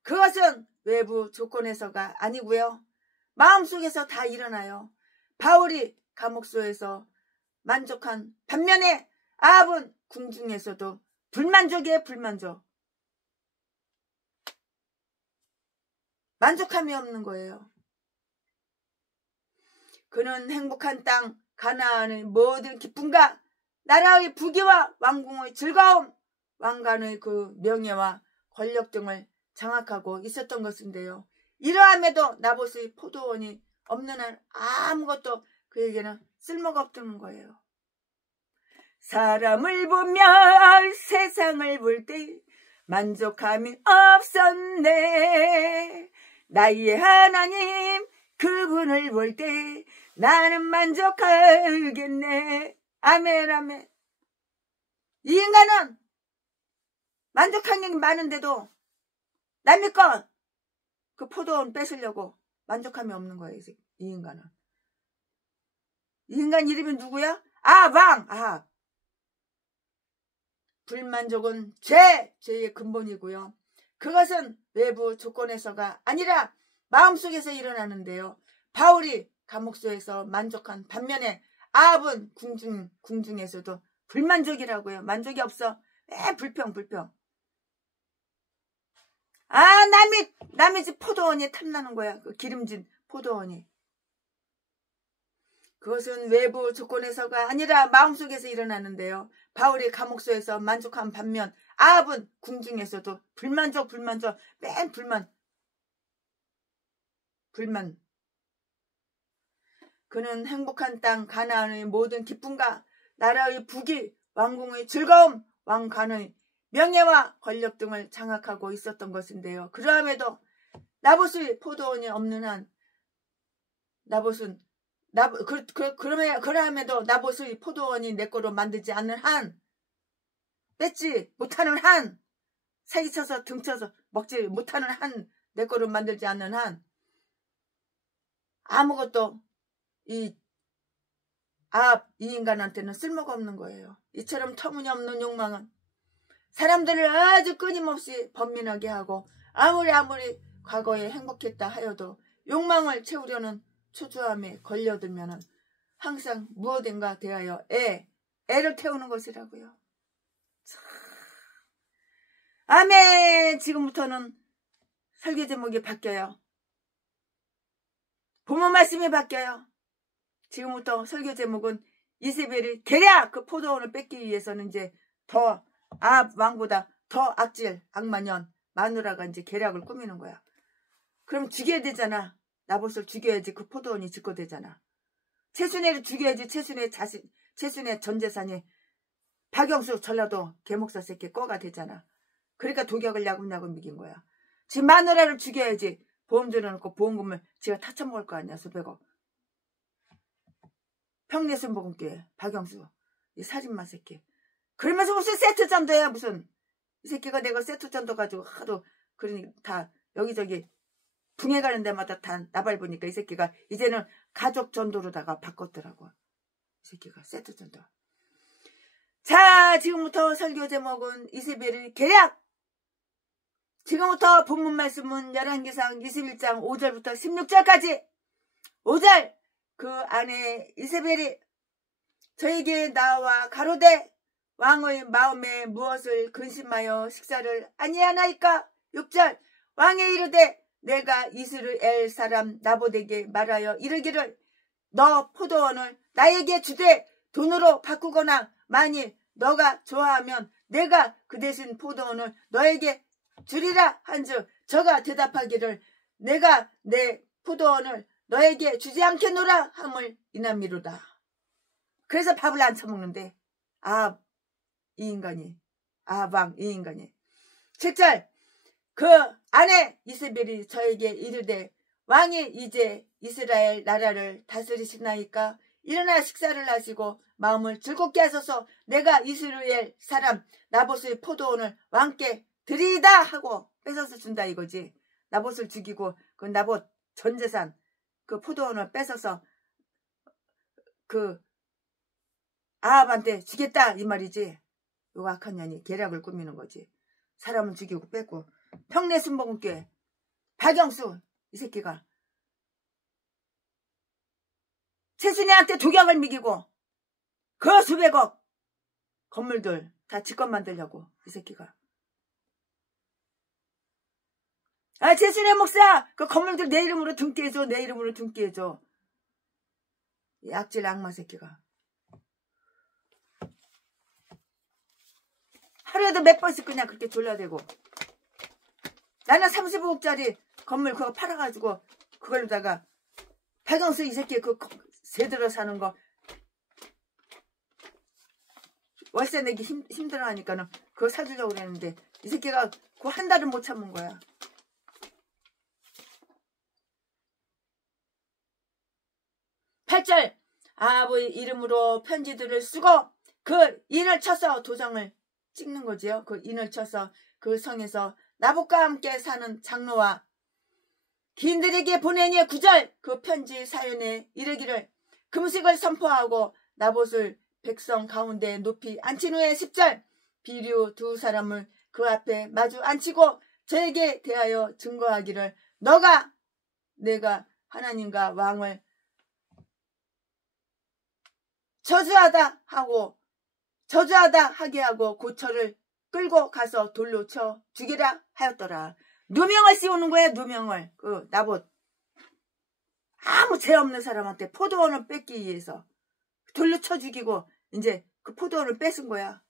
그것은 외부 조건에서가 아니고요. 마음속에서 다 일어나요. 바울이 감옥소에서 만족한 반면에 아합은 궁중에서도 불만족이에요. 불만족. 만족함이 없는 거예요. 그는 행복한 땅 가나안의 모든 기쁨과 나라의 부귀와 왕궁의 즐거움, 왕관의 그 명예와 권력 등을 장악하고 있었던 것인데요. 이러함에도 나봇의 포도원이 없는 한 아무것도 그에게는 쓸모가 없다는 거예요. 사람을 보며 세상을 볼 때 만족함이 없었네. 나의 하나님 그분을 볼 때 나는 만족하겠네. 아멘 아멘. 이 인간은 만족한 게 많은데도 남의 것 그 포도원 뺏으려고 만족함이 없는 거예요. 이 인간은. 이 인간 이름이 누구야? 아방! 아합. 불만족은 죄의 근본이고요. 그것은 외부 조건에서가 아니라 마음속에서 일어나는데요. 바울이 감옥소에서 만족한 반면에 아합은 궁중에서도 불만족이라고요. 만족이 없어. 불평. 남의 집 포도원이 탐나는 거야. 그 기름진 포도원이. 그것은 외부 조건에서가 아니라 마음속에서 일어나는데요. 바울이 감옥소에서 만족한 반면 아합은 궁중에서도 불만족. 맨 불만. 그는 행복한 땅 가나안의 모든 기쁨과 나라의 부귀, 왕궁의 즐거움, 왕관의 명예와 권력 등을 장악하고 있었던 것인데요. 그러함에도 나봇의 포도원이 없는 한 그러함에도 나봇의 포도원이 내 거로 만들지 않는 한, 뺏지 못하는 한, 사기쳐서 등쳐서 먹지 못하는 한, 내 거로 만들지 않는 한 아무것도 이 인간한테는 쓸모가 없는 거예요. 이처럼 터무니없는 욕망은 사람들을 아주 끊임없이 번민하게 하고 아무리 과거에 행복했다 하여도 욕망을 채우려는 초조함에 걸려들면 항상 무엇인가 대하여 애를 태우는 것이라고요. 아멘. 지금부터는 설교 제목이 바뀌어요. 부모 말씀이 바뀌어요. 지금부터 설교 제목은 이세벨이 계략 그 포도원을 뺏기 위해서는 이제 더 아합 왕보다 더 악질 악마년 마누라가 이제 계략을 꾸미는 거야. 그럼 죽여야 되잖아. 나봇을 죽여야지 그 포도원이 집거되잖아. 최순애를 죽여야지 최순애 전 재산이 박영수 전라도 개목사 새끼 꺼가 되잖아. 그러니까 독약을 야금야금 미긴 거야. 지금 마누라를 죽여야지 보험 들어놓고 보험금을 지가 타쳐먹을 거 아니야. 수백억. 평내순복음교회 박영수 이 살인마 새끼. 그러면서 무슨 세트 전도야. 무슨 이 새끼가 내가 세트 전도 가지고 하도 그러니 다 여기저기 붕해 가는 데마다 다 나발보니까 이 새끼가 이제는 가족 전도로다가 바꿨더라고. 이 새끼가 세트 전도. 자, 지금부터 설교 제목은 이세벨의 계략. 지금부터 본문 말씀은 열왕기상 21장 5절부터 16절까지. 5절 그 안에 이세벨이 저에게 나와 가로되 왕의 마음에 무엇을 근심하여 식사를 아니하나이까. 6절 왕의 이르되 내가 이스라엘 사람 나봇에게 말하여 이르기를 너 포도원을 나에게 주되 돈으로 바꾸거나 만일 너가 좋아하면 내가 그 대신 포도원을 너에게 주리라 한즉 저가 대답하기를 내가 내 포도원을 너에게 주지 않겠노라 함을 이남미로다. 그래서 밥을 안 처먹는데 이 인간이 7절 그 아내 이세벨이 저에게 이르되 왕이 이제 이스라엘 나라를 다스리시나이까 일어나 식사를 하시고 마음을 즐겁게 하소서. 내가 이스라엘 사람 나봇의 포도원을 왕께 드리이다 하고 뺏어서 준다 이거지. 나봇을 죽이고 그 나봇 전 재산 그 포도원을 뺏어서 그 아합한테 주겠다 이 말이지. 요 악한 년이 계략을 꾸미는 거지. 사람은 죽이고 뺏고. 평내순복음교회 박영수 이 새끼가 최순애한테 독약을 미기고 그 수백억 건물들 다 집권 만들려고 이 새끼가. 최순애 목사 그 건물들 내 이름으로 등기해줘. 내 이름으로 등기해줘. 이 악질 악마 새끼가. 하루에도 몇 번씩 그냥 그렇게 졸라대고. 나는 35억짜리 건물 그거 팔아가지고 그걸로다가 박영수 이 새끼 그 세들어 사는 거 월세 내기 힘들어 하니까는 그거 사주려고 그랬는데 이 새끼가 그 한 달은 못 참은 거야. 8절 아버지 이름으로 편지들을 쓰고 그 인을 쳐서 도장을 찍는 거지요. 그 인을 쳐서 그 성에서 나봇과 함께 사는 장로와 기인들에게 보내니 구절 그 편지 사연에 이르기를 금식을 선포하고 나봇을 백성 가운데 높이 앉힌 후에 10절 비류 두 사람을 그 앞에 마주 앉히고 저에게 대하여 증거하기를 내가 하나님과 왕을 저주하다 하게 하고 고처를 끌고 가서 돌로 쳐 죽이라 하였더라. 누명을 씌우는 거야. 누명을. 그 나봇 아무 죄 없는 사람한테 포도원을 뺏기 위해서 돌로 쳐 죽이고 이제 그 포도원을 뺏은 거야.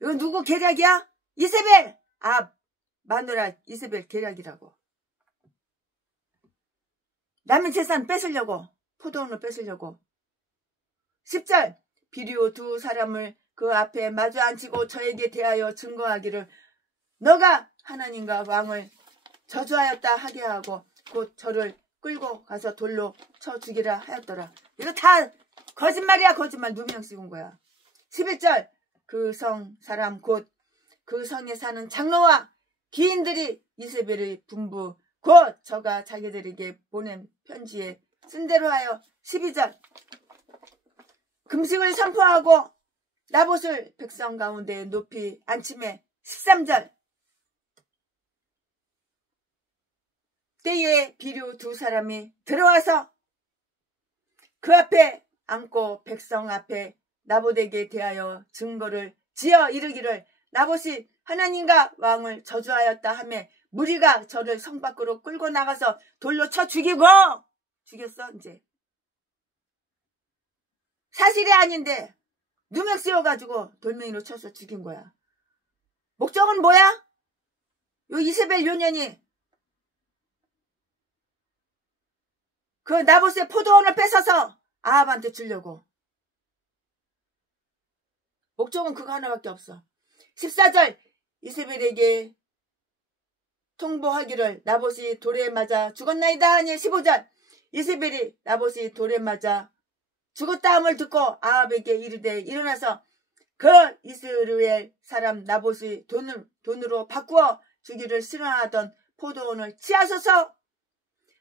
이거 누구 계략이야? 이세벨. 마누라 이세벨 계략이라고. 남의 재산 뺏으려고. 포도원을 뺏으려고. 10절 비류 두 사람을 그 앞에 마주 앉히고 저에게 대하여 증거하기를 너가 하나님과 왕을 저주하였다 하게 하고 곧 저를 끌고 가서 돌로 쳐 죽이라 하였더라. 이거 다 거짓말이야. 거짓말. 누명 씌운 거야. 11절 그 성 사람 곧 그 성에 사는 장로와 귀인들이 이세벨의 분부 곧 저가 자기들에게 보낸 편지에 쓴 대로 하여 12절 금식을 선포하고 나봇을 백성 가운데 높이 앉힘에 13절 때에 비류 두 사람이 들어와서 그 앞에 앉고 백성 앞에 나봇에게 대하여 증거를 지어 이르기를 나봇이 하나님과 왕을 저주하였다 하며 무리가 저를 성 밖으로 끌고 나가서 돌로 쳐 죽이고 죽였어. 이제 사실이 아닌데 누명 씌워가지고 돌멩이로 쳐서 죽인 거야. 목적은 뭐야? 요 이세벨 요년이 그 나봇의 포도원을 뺏어서 아합한테 주려고. 목적은 그거 하나밖에 없어. 14절 이세벨에게 통보하기를 나봇이 돌에 맞아 죽었나이다 하니 15절 이세벨이 나봇이 돌에 맞아 죽었다 함을 듣고 아합에게 이르되 일어나서 그 이스라엘 사람 나봇의 돈으로 바꾸어 주기를 싫어하던 포도원을 취하소서.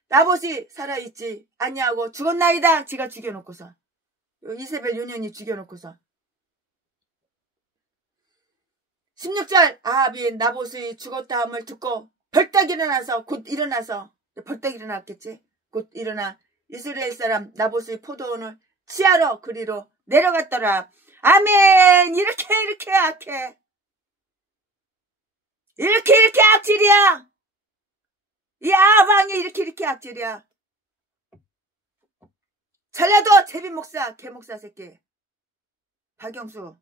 나봇이 살아있지 아니하고 죽었나이다. 지가 죽여놓고서 이세벨 요년이 죽여놓고서 16절 아합이 나봇의 죽었다 함을 듣고 벌떡 일어나서 벌떡 일어났겠지. 곧 일어나 이스라엘 사람 나봇의 포도원을 취하러 그리로 내려갔더라. 아멘. 이렇게 악해. 이렇게 악질이야. 이 아방이 이렇게 악질이야. 전라도 제빈 목사 개목사 새끼 박영수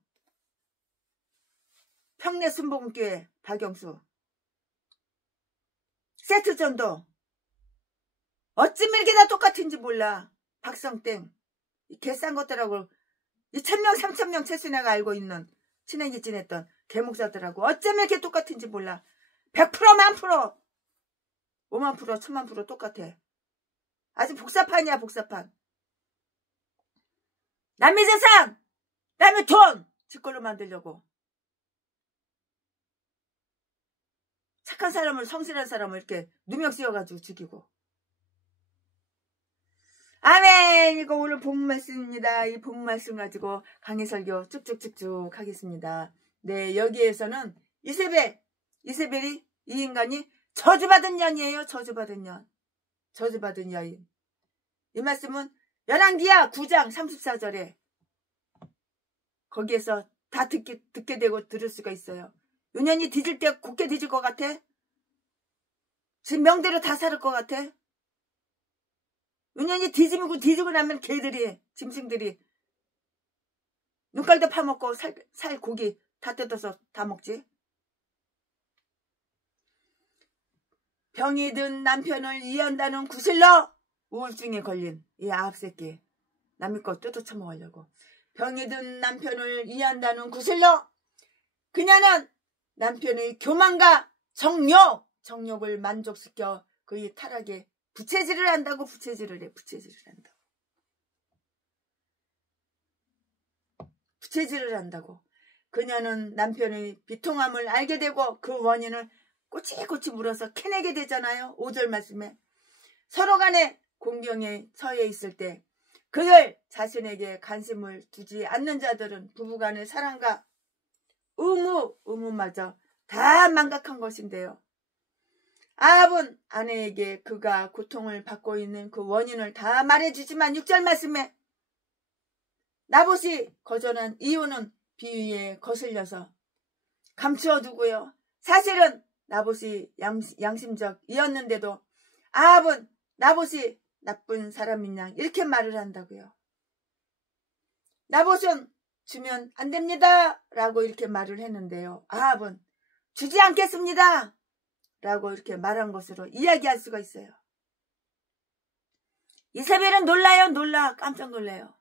평내 순복음교회 박영수 세트전도 어쩜 이렇게 다 똑같은지 몰라. 박성땡 이 개싼 것들하고 2,000명 3,000명 최순애가 알고 있는 친하게 지냈던 개목사들하고 어쩜 이렇게 똑같은지 몰라. 100% 만프로 5만 프로 1000만 프로 똑같아. 아주 복사판이야. 복사판. 남의 재산 남의 돈 지걸로 만들려고. 착한 사람을 성실한 사람을 이렇게 누명 씌워가지고 죽이고. 아멘. 이거 오늘 본문 말씀입니다. 이 본문 말씀 가지고 강의 설교 쭉쭉쭉쭉 하겠습니다. 네, 여기에서는 이세벨이 이 인간이 저주받은 년이에요. 저주받은 년. 저주받은 여인. 이 말씀은 열왕기하 9장 34절에 거기에서 다 듣게 되고 들을 수가 있어요. 요 년이 뒤질 때 곱게 뒤질 것 같아? 지금 명대로 다 살을 것 같아? 요 년이 뒤지고 나면 개들이 짐승들이 눈깔도 파먹고 살 고기 다 뜯어서 다 먹지. 병이 든 남편을 이해한다는 구실로 우울증에 걸린 이 아합새끼 남의 거 뜯어 처먹으려고. 병이 든 남편을 이해한다는 구실로 그녀는 남편의 교만과 정욕을 만족시켜 그의 타락에 부채질을 한다고. 부채질을 해. 부채질을 한다고. 그녀는 남편의 비통함을 알게 되고 그 원인을 꼬치꼬치 물어서 캐내게 되잖아요. 5절 말씀에 서로 간에 공경에 처해 있을 때 그들 자신에게 관심을 두지 않는 자들은 부부간의 사랑과 의무마저 다 망각한 것인데요. 아합은 아내에게 그가 고통을 받고 있는 그 원인을 다 말해주지만 6절 말씀에 나봇이 거절한 이유는 비위에 거슬려서 감추어 두고요. 사실은 나봇이 양심적이었는데도 아합은 나봇이 나쁜 사람이냐 이렇게 말을 한다고요. 나봇은 주면 안 됩니다 라고 이렇게 말을 했는데요. 아합은 주지 않겠습니다 라고 이렇게 말한 것으로 이야기할 수가 있어요. 이세벨은 놀라 깜짝 놀래요.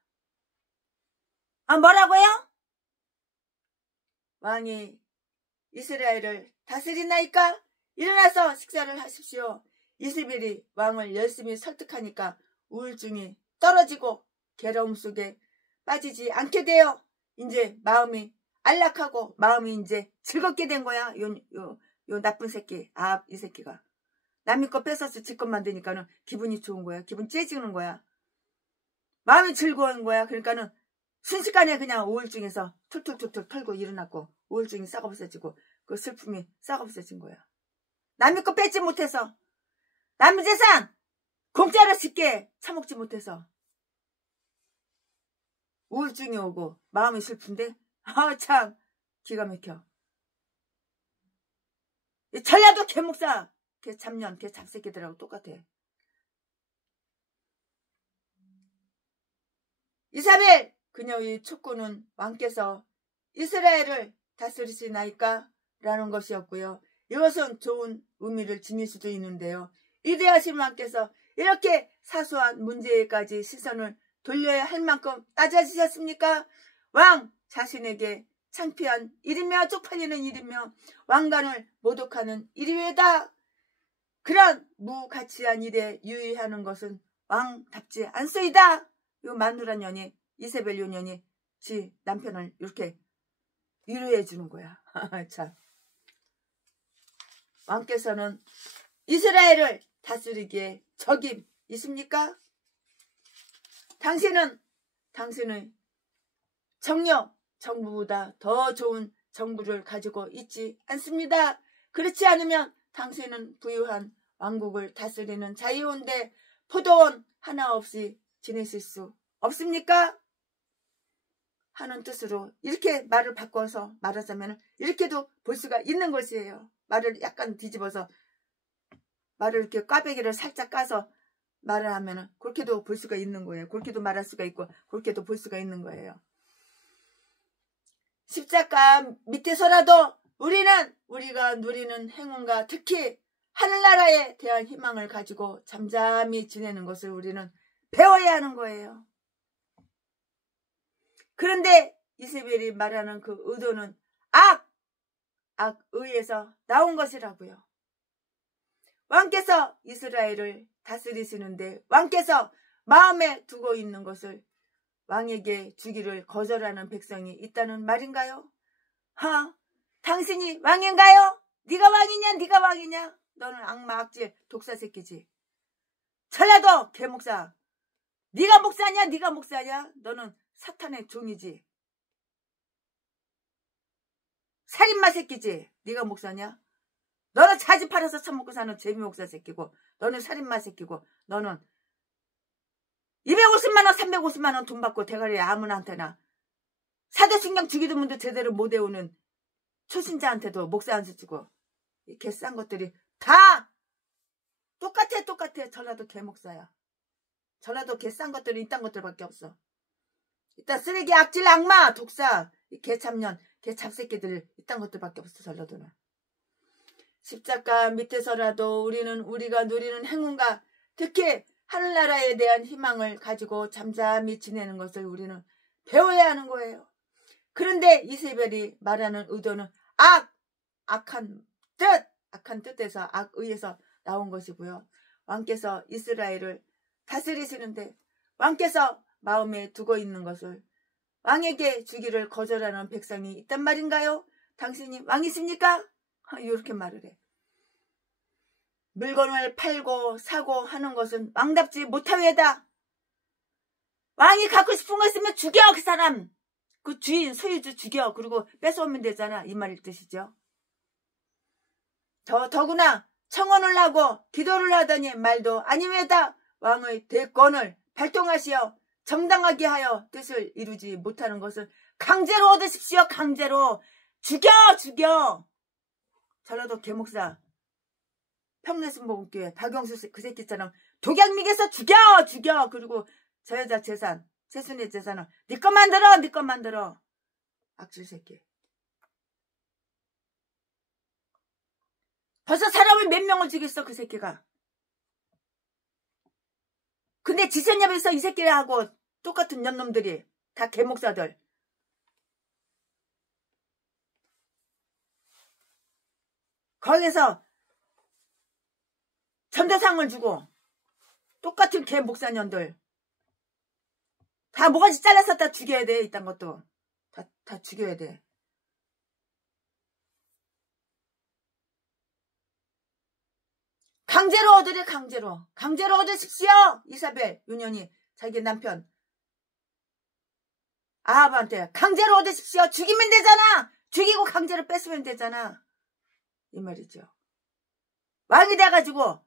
뭐라고요? 왕이 이스라엘을 다스리나이까? 일어나서 식사를 하십시오. 이세벨이 왕을 열심히 설득하니까 우울증이 떨어지고 괴로움 속에 빠지지 않게 되어 이제 마음이 안락하고 마음이 이제 즐겁게 된 거야. 요 나쁜 새끼, 아합 이 새끼가. 남의 거 뺏어서 지 것 만드니까는 기분이 좋은 거야. 기분 째지는 거야. 마음이 즐거운 거야. 그러니까는 순식간에 그냥 우울증에서 툴툴툴툴 털고 일어났고 우울증이 싹 없어지고 그 슬픔이 싹 없어진 거야. 남의 거 뺏지 못해서 남의 재산 공짜로 쉽게 처먹지 못해서 우울증이 오고 마음이 슬픈데 참 기가 막혀. 전라도 개목사 개잡년 개잡새끼들하고 똑같아. 이사벨 그녀의 촉구는 왕께서 이스라엘을 다스리시나이까? 라는 것이었고요. 이것은 좋은 의미를 지닐 수도 있는데요. 위대하신 왕께서 이렇게 사소한 문제에까지 시선을 돌려야 할 만큼 낮아지셨습니까? 왕 자신에게 창피한 일이며 쪽팔리는 일이며 왕관을 모독하는 일이외다. 그런 무가치한 일에 유의하는 것은 왕답지 않소이다. 요 마누라 년이 이세벨 요 년이 지 남편을 이렇게 위로해 주는 거야. 참. 왕께서는 이스라엘을 다스리기에 적임 있습니까? 당신의 정부보다 더 좋은 정부를 가지고 있지 않습니다. 그렇지 않으면 당신은 부유한 왕국을 다스리는 자유인데 포도원 하나 없이 지내실 수 없습니까? 하는 뜻으로 이렇게 말을 바꿔서 말하자면 이렇게도 볼 수가 있는 것이에요. 말을 약간 뒤집어서 말을 이렇게 꽈배기를 살짝 까서 말을 하면은 그렇게도 볼 수가 있는 거예요. 그렇게도 말할 수가 있고 그렇게도 볼 수가 있는 거예요. 십자가 밑에서라도 우리가 누리는 행운과 특히 하늘나라에 대한 희망을 가지고 잠잠히 지내는 것을 우리는 배워야 하는 거예요. 그런데 이세벨이 말하는 그 의도는 악의에서 나온 것이라고요. 왕께서 이스라엘을 다스리시는데 왕께서 마음에 두고 있는 것을 왕에게 주기를 거절하는 백성이 있다는 말인가요? 당신이 왕인가요? 네가 왕이냐? 네가 왕이냐? 너는 악마 악질 독사 새끼지. 전라도 개목사. 네가 목사냐? 네가 목사냐? 너는 사탄의 종이지. 살인마 새끼지. 네가 목사냐? 너는 자지 팔아서 처먹고 사는 재미목사 새끼고 너는 살인마 새끼고 너는 250만원 350만원 돈 받고 대가리에 아무나한테나 사도신경 주기도 문도 제대로 못 외우는 초신자한테도 목사 안 주고 이 개싼 것들이 다 똑같아. 전라도 개목사야. 전라도 개싼 것들이 이딴 것들밖에 없어. 이딴 쓰레기 악질 악마 독사 개참년 개잡새끼들 이딴 것들밖에 없어. 전라도는. 십자가 밑에서라도 우리가 누리는 행운과 특히 하늘나라에 대한 희망을 가지고 잠잠히 지내는 것을 우리는 배워야 하는 거예요. 그런데 이세벨이 말하는 의도는 악한 뜻에서 악의에서 나온 것이고요. 왕께서 이스라엘을 다스리시는데 왕께서 마음에 두고 있는 것을 왕에게 주기를 거절하는 백성이 있단 말인가요? 당신이 왕이십니까? 이렇게 말을 해. 물건을 팔고 사고 하는 것은 왕답지 못하외다. 왕이 갖고 싶은 거 있으면 죽여, 그 사람. 그 주인, 소유주 죽여. 그리고 뺏어오면 되잖아. 이 말일 뜻이죠. 더구나 청혼을 하고 기도를 하더니 말도 아니외다. 왕의 대권을 발동하시어 정당하게 하여 뜻을 이루지 못하는 것을 강제로 얻으십시오. 강제로. 죽여. 전라도 계목사 평내순복음교회 박영수 그 새끼처럼 독약미개서 죽여. 그리고 저 여자 재산, 세순의 재산을 네 것 만들어. 악질 새끼. 벌써 사람을 몇 명을 죽였어, 그 새끼가. 근데 지선협에서 이 새끼하고 똑같은 년놈들이 다 개목사들. 거기서 전도상을 주고 똑같은 개목사년들 다 모가지 잘라서 다 죽여야 돼. 이딴 것도 다 죽여야 돼. 강제로 얻으래. 강제로 얻으십시오. 이사벨 유년이 자기 남편 아합한테 강제로 얻으십시오. 죽이면 되잖아. 죽이고 강제로 뺏으면 되잖아. 이 말이죠. 왕이 돼가지고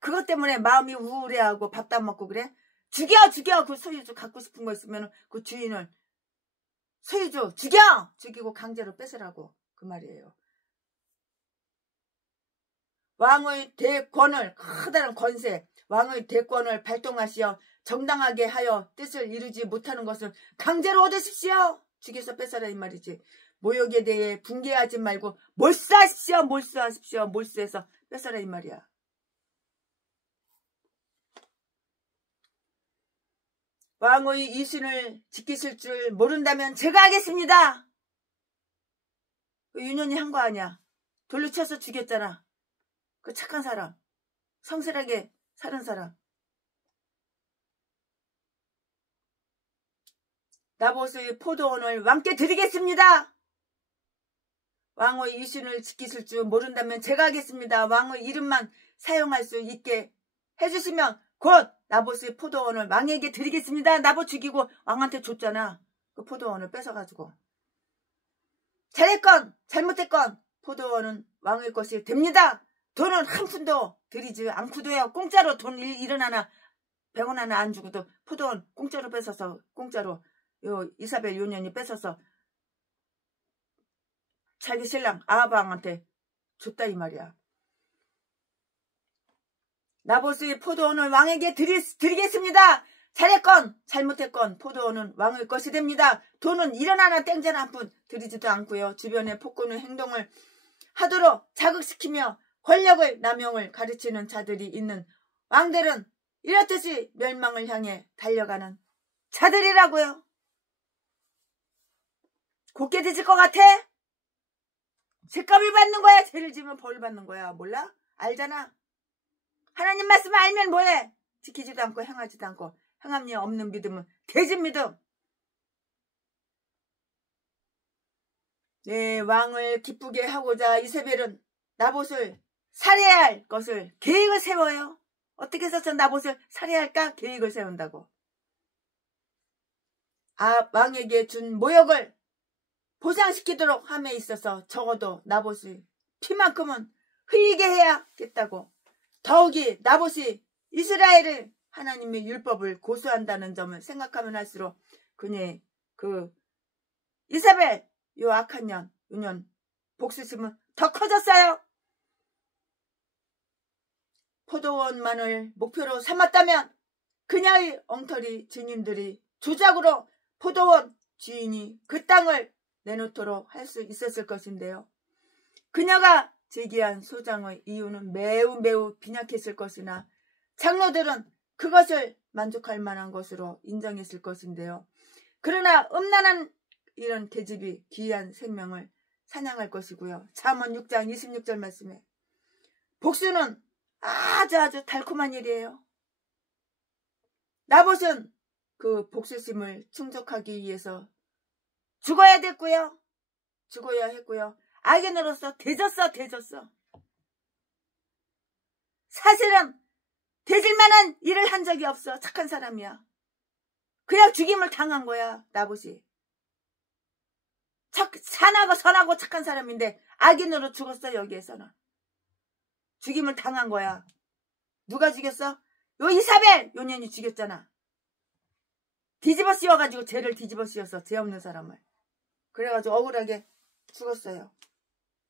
그것 때문에 마음이 우울해하고 밥도 안 먹고 그래? 죽여. 그 소유주 갖고 싶은 거 있으면 그 주인을 소유주 죽이고 강제로 뺏으라고 그 말이에요. 왕의 대권을, 커다란 권세, 왕의 대권을 발동하시어 정당하게 하여 뜻을 이루지 못하는 것은 강제로 얻으십시오. 죽여서 뺏어라 이 말이지. 모욕에 대해 붕괴하지 말고 몰수하십시오. 몰수해서 뺏어라 이 말이야. 왕의 이신을 지키실 줄 모른다면 제가 하겠습니다. 윤현이 한 거 아니야. 돌로 쳐서 죽였잖아. 그 착한 사람, 성실하게 사는 사람. 나봇의 포도원을 왕께 드리겠습니다. 왕의 이신을 지키실 줄 모른다면 제가 하겠습니다. 왕의 이름만 사용할 수 있게 해주시면 곧 나봇의 포도원을 왕에게 드리겠습니다. 나봇 죽이고 왕한테 줬잖아. 그 포도원을 뺏어가지고. 잘했건 잘못했건 포도원은 왕의 것이 됩니다. 돈은 한 푼도 드리지 않고도요. 공짜로 돈 1원 하나 100원 하나 안 주고도 포도원 공짜로 뺏어서 공짜로 요 이사벨 요년이 뺏어서 자기 신랑 아합왕한테 줬다 이 말이야. 나봇의 포도원을 왕에게 드리겠습니다. 잘했건 잘못했건 포도원은 왕의 것이 됩니다. 돈은 1원 하나 땡전 한 푼 드리지도 않고요. 주변에 폭군의 행동을 하도록 자극시키며 권력의 남용을 가르치는 자들이 있는 왕들은 이렇듯이 멸망을 향해 달려가는 자들이라고요. 곱게 뒤질 것 같아? 죄값을 받는 거야? 죄를 지면 벌을 받는 거야? 몰라? 알잖아. 하나님 말씀 알면 뭐해? 지키지도 않고 행하지도 않고 행함이 없는 믿음은 돼진 믿음. 네, 왕을 기쁘게 하고자 이세벨은 나봇을 살해할 것을 계획을 세워요. 어떻게 해서 저 나봇을 살해할까? 계획을 세운다고. 왕에게 준 모욕을 보상시키도록 함에 있어서 적어도 나봇의 피만큼은 흘리게 해야겠다고. 더욱이 나봇이 이스라엘을 하나님의 율법을 고수한다는 점을 생각하면 할수록 그녀의 그 이사벨 요 악한 유년 복수심은 더 커졌어요. 포도원만을 목표로 삼았다면 그녀의 엉터리 주인들이 조작으로 포도원 주인이 그 땅을 내놓도록 할 수 있었을 것인데요. 그녀가 제기한 소장의 이유는 매우 빈약했을 것이나 장로들은 그것을 만족할 만한 것으로 인정했을 것인데요. 그러나 음란한 이런 계집이 귀한 생명을 사냥할 것이고요. 잠언 6장 26절 말씀에 복수는 아주 달콤한 일이에요. 나봇은 그 복수심을 충족하기 위해서 죽어야 됐고요. 죽어야 했고요. 악인으로서 대졌어. 사실은 대질만한 일을 한 적이 없어. 착한 사람이야. 그냥 죽임을 당한 거야. 나보시. 선하고 착한 사람인데 악인으로 죽었어. 여기에서는. 죽임을 당한 거야. 누가 죽였어? 요 이사벨 요 년이 죽였잖아. 뒤집어 씌워가지고 죄를 뒤집어 씌웠어. 죄 없는 사람을. 그래가지고 억울하게 죽었어요.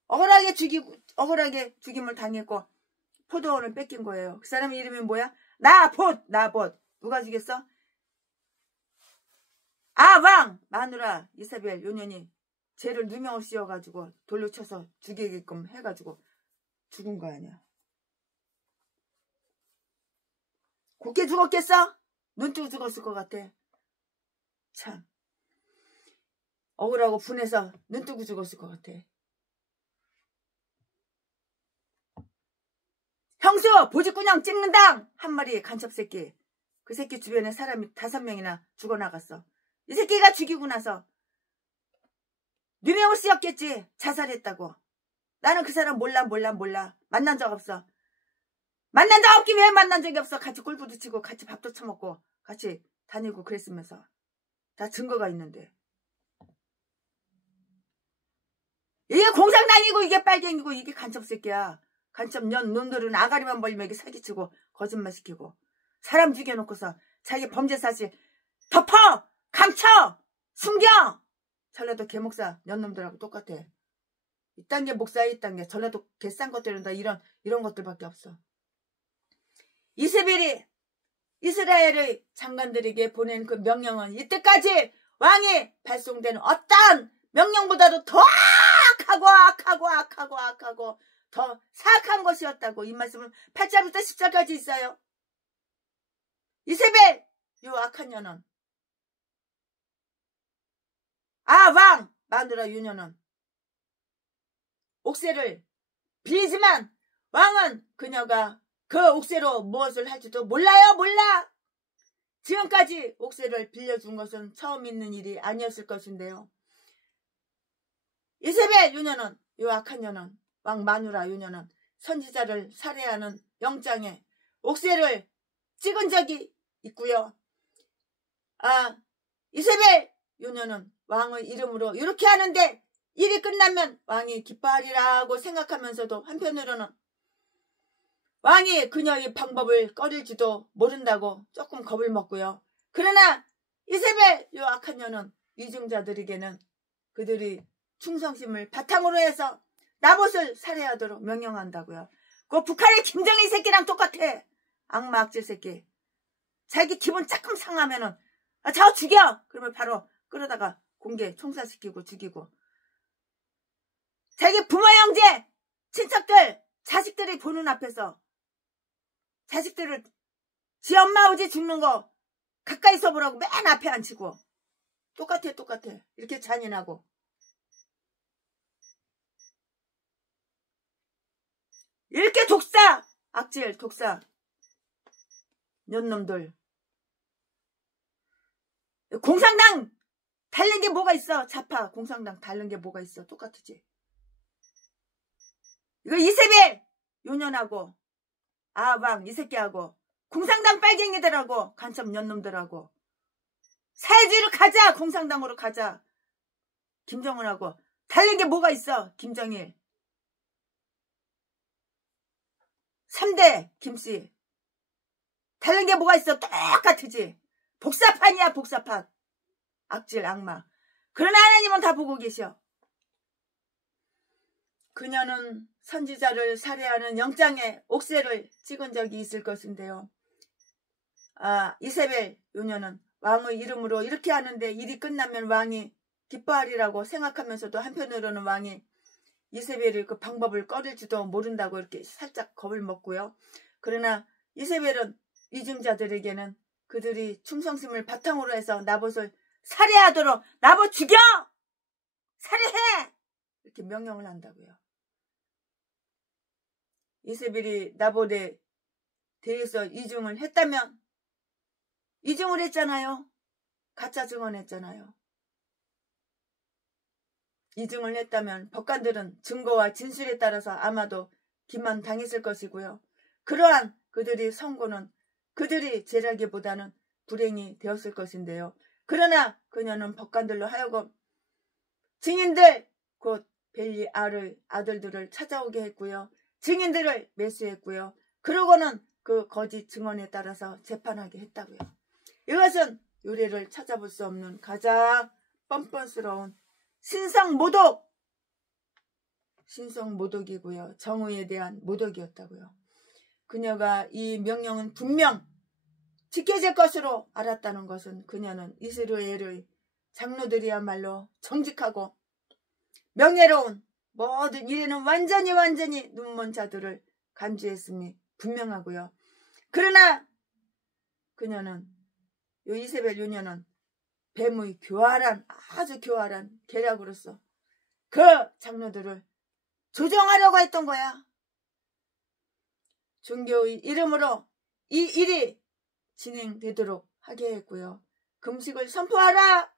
억울하게 죽임을 당했고 포도원을 뺏긴 거예요. 그 사람 이름이 뭐야? 나봇. 누가 죽였어? 왕 마누라 이사벨 요 년이 죄를 누명을 씌워가지고 돌로 쳐서 죽이게끔 해가지고 죽은 거 아니야. 곱게 죽었겠어? 눈 뜨고 죽었을 것 같아. 참 억울하고 분해서 눈 뜨고 죽었을 것 같아. 형수 보직군형 찍는당 한 마리 간첩 새끼. 그 새끼 주변에 사람이 5명이나 죽어나갔어. 이 새끼가 죽이고 나서 누명을 씌웠겠지. 자살했다고. 나는 그 사람 몰라. 만난 적 없어. 만난 적 없긴 왜 만난 적이 없어. 같이 골프도 치고 같이 밥도 처먹고 같이 다니고 그랬으면서. 다 증거가 있는데. 이게 공산당이고 이게 빨갱이고 이게 간첩 새끼야. 간첩 놈들은 아가리만 벌리면 이게 사기치고 거짓말 시키고 사람 죽여놓고서 자기 범죄 사실 덮어! 감춰! 숨겨! 전라도 개목사 년놈들하고 똑같아. 이딴 게 목사야. 이딴 게 전라도 개싼 것들은 다 이런 것들밖에 없어. 이세벨이 이스라엘의 장관들에게 보낸 그 명령은 이때까지 왕이 발송되는 어떤 명령보다도 더 악하고 더 사악한 것이었다고. 이 말씀은 8절부터 10절까지 있어요. 이세벨 요 악한 년은 왕 마누라 유년은 옥새를 빌지만 왕은 그녀가 그 옥새로 무엇을 할지도 몰라. 지금까지 옥새를 빌려준 것은 처음 있는 일이 아니었을 것인데요. 이세벨 유년은 요 악한 년은 왕 마누라 유년은 선지자를 살해하는 영장에 옥새를 찍은 적이 있고요. 이세벨 유년은 왕의 이름으로 이렇게 하는데 일이 끝나면 왕이 기뻐하리라고 생각하면서도 한편으로는 왕이 그녀의 방법을 꺼릴지도 모른다고 조금 겁을 먹고요. 그러나 이세벨 요 악한 년은 이중자들에게는 그들이 충성심을 바탕으로 해서 나봇을 살해하도록 명령한다고요. 그 북한의 김정일 새끼랑 똑같아. 악마 악질 새끼. 자기 기분 조금 상하면은 저 죽여! 그러면 바로 끌어다가 공개 총살시키고 죽이고. 자기 부모 형제 친척들 자식들이 보는 앞에서 자식들을 지 엄마 아버지 죽는 거 가까이서 보라고 맨 앞에 앉히고. 똑같아. 이렇게 잔인하고. 이렇게 악질 독사 년놈들. 공산당 다른 게 뭐가 있어. 좌파 공산당 다른 게 뭐가 있어. 똑같지. 이거 이세벨 요년하고 왕 이 새끼하고 공산당 빨갱이들하고 간첩 년놈들하고 사회주의로 가자. 공산당으로 가자. 김정은하고 다른 게 뭐가 있어. 김정일 3대 김씨 다른 게 뭐가 있어. 똑같지. 복사판이야. 복사판. 악질 악마. 그러나 하나님은 다 보고 계셔. 그녀는 선지자를 살해하는 영장에 옥새를 찍은 적이 있을 것인데요. 이세벨 요년은 왕의 이름으로 이렇게 하는데 일이 끝나면 왕이 기뻐하리라고 생각하면서도 한편으로는 왕이 이세벨이 그 방법을 꺼릴지도 모른다고 이렇게 살짝 겁을 먹고요. 그러나 이세벨은 이중자들에게는 그들이 충성심을 바탕으로 해서 나봇을 살해하도록 나봇 죽여! 살해해! 이렇게 명령을 한다고요. 이세벨이 나봇에 대해서 이중을 했다면 이중을 했잖아요. 가짜 증언했잖아요. 이증을 했다면 법관들은 증거와 진술에 따라서 아마도 기만당했을 것이고요. 그러한 그들의 선고는 그들이 죄라기보다는 불행이 되었을 것인데요. 그러나 그녀는 법관들로 하여금 증인들 곧 벨리알의 아들들을 찾아오게 했고요. 증인들을 매수했고요. 그러고는 그 거짓 증언에 따라서 재판하게 했다고요. 이것은 유래를 찾아볼 수 없는 가장 뻔뻔스러운 신성모독이고요. 정의에 대한 모독이었다고요. 그녀가 이 명령은 분명 지켜질 것으로 알았다는 것은 그녀는 이스라엘의 장로들이야말로 정직하고 명예로운 모든 일에는 완전히 눈먼 자들을 간주했음이 분명하고요. 그러나 그녀는 요 이세벨 유녀는 뱀의 아주 교활한 계략으로서 그 장로들을 조정하려고 했던 거야. 종교의 이름으로 이 일이 진행되도록 하게 했고요. 금식을 선포하라!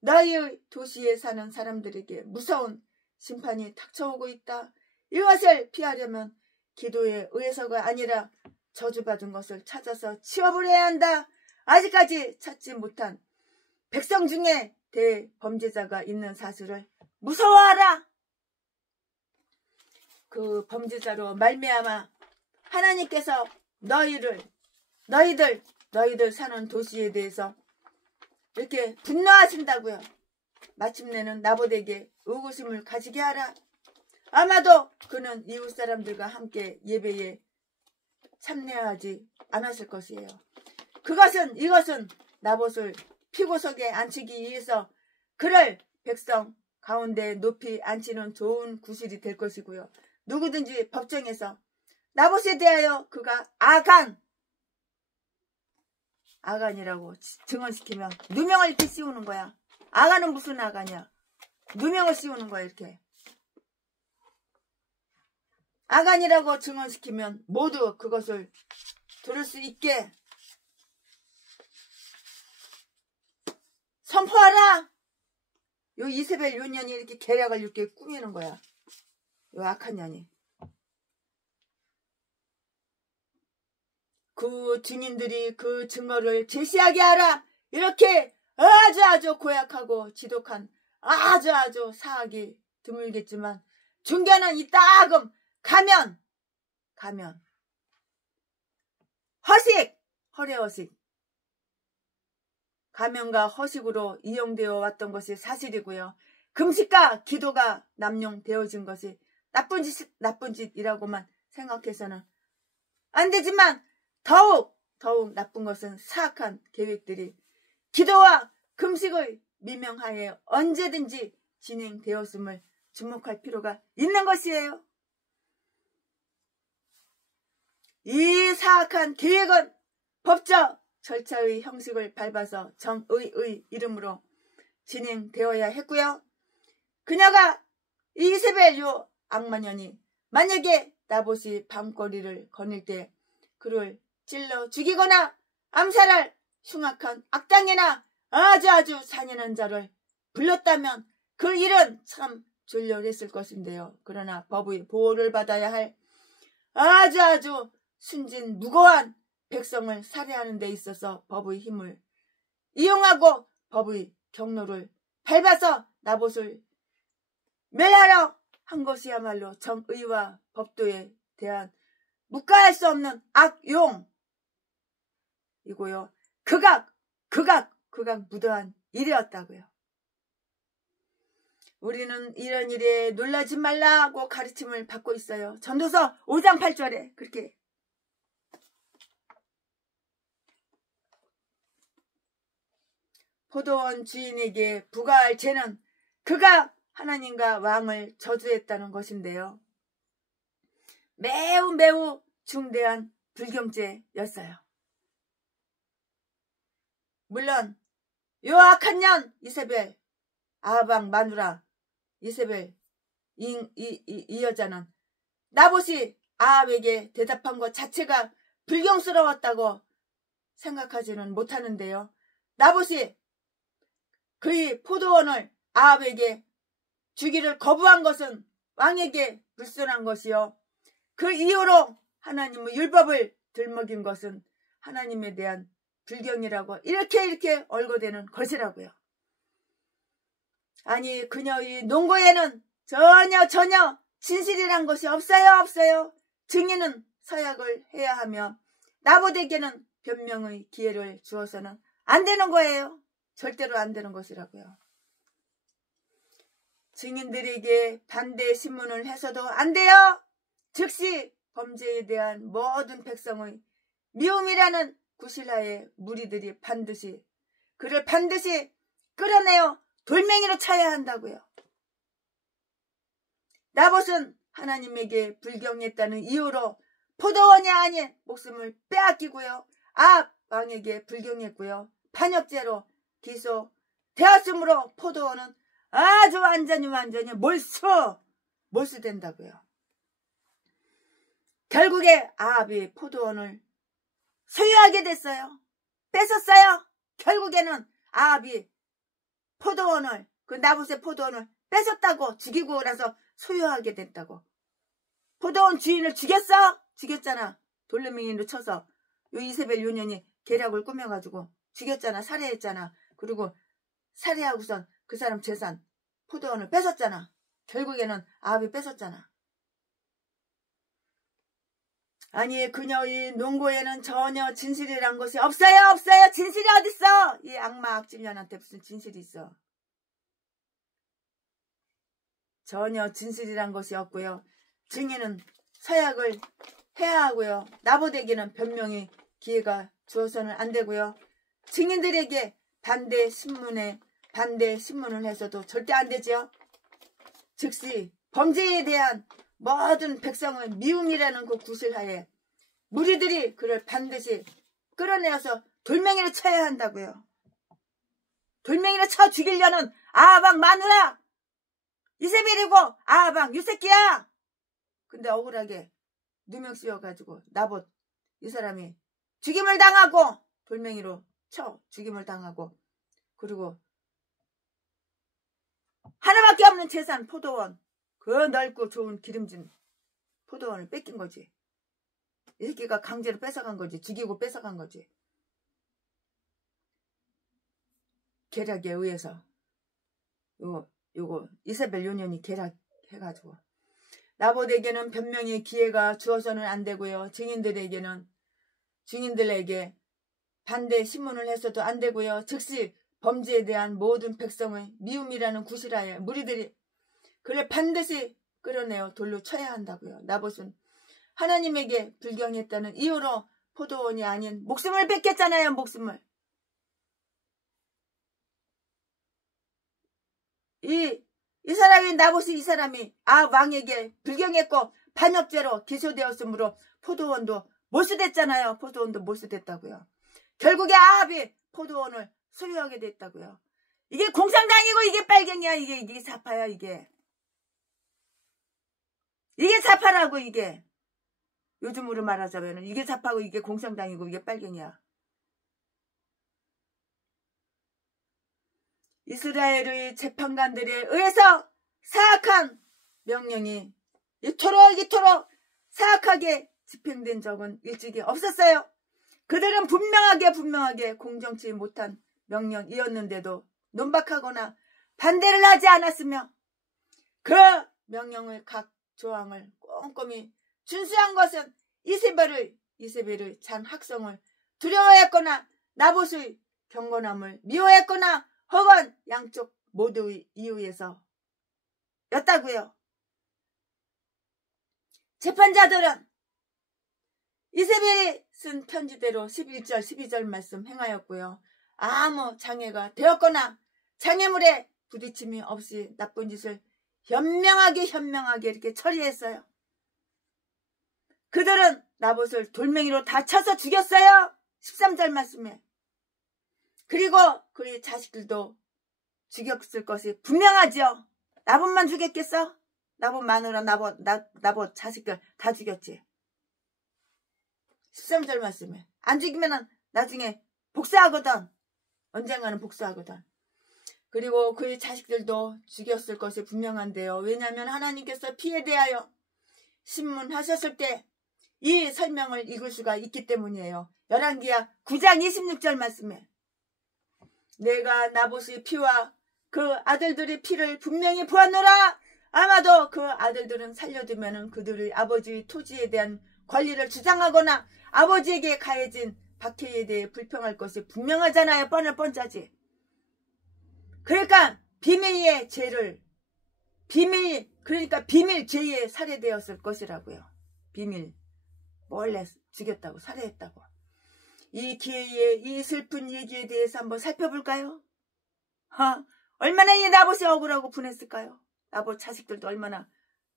너희의 도시에 사는 사람들에게 무서운 심판이 닥쳐오고 있다. 이것을 피하려면 기도에 의해서가 아니라 저주받은 것을 찾아서 치워버려야 한다. 아직까지 찾지 못한 백성 중에 대범죄자가 있는 사실을 무서워하라. 그 범죄자로 말미암아 하나님께서 너희들 사는 도시에 대해서 이렇게 분노하신다고요. 마침내는 나봇에게 의구심을 가지게 하라. 아마도 그는 이웃 사람들과 함께 예배에 참여하지 않았을 것이에요. 이것은 나봇을 피고석에 앉히기 위해서 그를 백성 가운데 높이 앉히는 좋은 구실이 될 것이고요. 누구든지 법정에서 나봇에 대하여 그가 아간이라고 증언시키면 누명을 이렇게 씌우는 거야. 아간은 무슨 아간이야? 누명을 씌우는 거야. 이렇게 아간이라고 증언시키면 모두 그것을 들을 수 있게 선포하라. 요 이세벨 요 년이 이렇게 계략을 이렇게 꾸미는 거야. 요 악한 년이. 그 증인들이 그 증거를 제시하게 하라. 이렇게 아주 고약하고 지독한 아주 사악이 드물겠지만 중견은 이따금 가면 허례허식 가면과 허식으로 이용되어 왔던 것이 사실이고요. 금식과 기도가 남용되어진 것이 나쁜 짓이라고만 생각해서는 안 되지만 더욱 나쁜 것은 사악한 계획들이 기도와 금식의 미명하에 언제든지 진행되었음을 주목할 필요가 있는 것이에요. 이 사악한 계획은 법적 절차의 형식을 밟아서 정의의 이름으로 진행되어야 했고요. 그녀가 이세벨 요 악마년이 만약에 나봇이 밤거리를 거닐 때 그를 찔러 죽이거나 암살할 흉악한 악당이나 아주 잔인한 자를 불렀다면 그 일은 참 졸렬했을 것인데요. 그러나 법의 보호를 받아야 할 아주 순진 무고한 백성을 살해하는 데 있어서 법의 힘을 이용하고 법의 경로를 밟아서 나봇을 멸하러 한 것이야말로 정의와 법도에 대한 묵과할 수 없는 악용이고요. 극악 무도한 일이었다고요. 우리는 이런 일에 놀라지 말라고 가르침을 받고 있어요. 전도서 5장 8절에 그렇게 포도원 주인에게 부과할 죄는 그가 하나님과 왕을 저주했다는 것인데요. 매우 중대한 불경죄였어요. 물론 요 악한 년 이세벨 아방 마누라 이세벨 이 여자는 나봇이 아합에게 대답한 것 자체가 불경스러웠다고 생각하지는 못하는데요. 나봇이 그의 포도원을 아합에게 주기를 거부한 것은 왕에게 불순한 것이요. 그 이후로 하나님의 율법을 들먹인 것은 하나님에 대한 불경이라고 이렇게 얼거대는 것이라고요. 아니 그녀의 논고에는 전혀 진실이란 것이 없어요. 증인은 서약을 해야 하며 나봇에게는 변명의 기회를 주어서는 안 되는 거예요. 절대로 안 되는 것이라고요. 증인들에게 반대 신문을 해서도 안 돼요. 즉시 범죄에 대한 모든 백성의 미움이라는 구실하에 무리들이 그를 반드시 끌어내어 돌멩이로 쳐야 한다고요. 나봇은 하나님에게 불경했다는 이유로 포도원이 아닌 목숨을 빼앗기고요. 왕에게 불경했고요. 반역죄로 기소되었으므로 포도원은 아주 완전히 몰수된다고요. 결국에 아합이 포도원을 소유하게 됐어요. 뺏었어요. 결국에는 아합이 그 나봇의 포도원을 뺏었다고, 죽이고 나서 소유하게 됐다고. 포도원 주인을 죽였잖아. 돌레미로 쳐서 요 이세벨 요년이 계략을 꾸며가지고 죽였잖아. 살해했잖아. 그리고 살해하고선 그 사람 재산 포도원을 뺏었잖아. 결국에는 아합이 뺏었잖아. 아니 그녀의 논고에는 전혀 진실이란 것이 없어요. 진실이 어딨어. 이 악마 악질년한테 무슨 진실이 있어. 전혀 진실이란 것이 없고요. 증인은 서약을 해야 하고요. 나봇에게는 변명의 기회가 주어서는 안 되고요. 증인들에게 반대 신문을 해서도 절대 안 되죠. 즉시 범죄에 대한 모든 백성의 미움이라는 그 구실하에 무리들이 그를 반드시 끌어내어서 돌멩이로 쳐야 한다고요. 돌멩이로 쳐 죽이려는 아합 마누라 이세벨이고 아합 유새끼야. 근데 억울하게 누명 씌워가지고 나봇 이 사람이 죽임을 당하고 돌멩이로 쳐 죽임을 당하고, 그리고 하나밖에 없는 재산 포도원, 그 넓고 좋은 기름진 포도원을 뺏긴 거지. 이 새끼가 강제로 뺏어간 거지. 죽이고 뺏어간 거지. 계략에 의해서 요거 이세벨 요년이 계략해가지고 나봇에게는 변명의 기회가 주어서는 안 되고요. 증인들에게 반대 신문을 해서도 안 되고요. 즉시 범죄에 대한 모든 백성의 미움이라는 구실하에 무리들이 그를 반드시 끌어내어 돌로 쳐야 한다고요. 나봇은 하나님에게 불경했다는 이유로 포도원이 아닌 목숨을 뺏겼잖아요. 목숨을. 이 사람이 나봇이 이 사람이 왕에게 불경했고 반역죄로 기소되었으므로 포도원도 몰수됐잖아요. 포도원도 몰수됐다고요. 결국에 아합이 포도원을 소유하게 됐다고요. 이게 공산당이고 이게 빨갱이야. 이게 사파야. 이게 사파라고. 이게 요즘으로 말하자면 이게 사파고 이게 공산당이고 이게 빨갱이야. 이스라엘의 재판관들에 의해서 사악한 명령이 이토록 사악하게 집행된 적은 일찍이 없었어요. 그들은 분명하게 공정치 못한 명령이었는데도 논박하거나 반대를 하지 않았으며 그 명령의 각 조항을 꼼꼼히 준수한 것은 이세벨의 잔 학성을 두려워했거나 나봇의 경건함을 미워했거나 혹은 양쪽 모두의 이유에서 였다고요. 재판자들은 이세벨이 쓴 편지대로 11절 12절 말씀 행하였고요. 아무 장애가 되었거나 장애물에 부딪힘이 없이 나쁜 짓을 현명하게 이렇게 처리했어요. 그들은 나봇을 돌멩이로 다 쳐서 죽였어요. 13절 말씀에. 그리고 그의 자식들도 죽였을 것이 분명하죠. 나봇만 죽였겠어? 나봇 마누라 나봇 자식들 다 죽였지. 13절 말씀에. 안 죽이면 나중에 복수하거든. 언젠가는 복수하거든. 그리고 그의 자식들도 죽였을 것이 분명한데요. 왜냐하면 하나님께서 피에 대하여 신문하셨을 때 이 설명을 읽을 수가 있기 때문이에요. 열왕기하 9장 26절 말씀에 내가 나봇의 피와 그 아들들의 피를 분명히 보았노라. 아마도 그 아들들은 살려두면 그들의 아버지의 토지에 대한 권리를 주장하거나 아버지에게 가해진 박해에 대해 불평할 것이 분명하잖아요. 뻔할 뻔짜지. 그러니까 비밀의 죄를 그러니까 비밀 죄에 살해되었을 것이라고요. 비밀 몰래 죽였다고 살해했다고. 이 기회에 이 슬픈 얘기에 대해서 한번 살펴볼까요? 얼마나 이 나봇이 억울하고 분했을까요? 나봇 자식들도 얼마나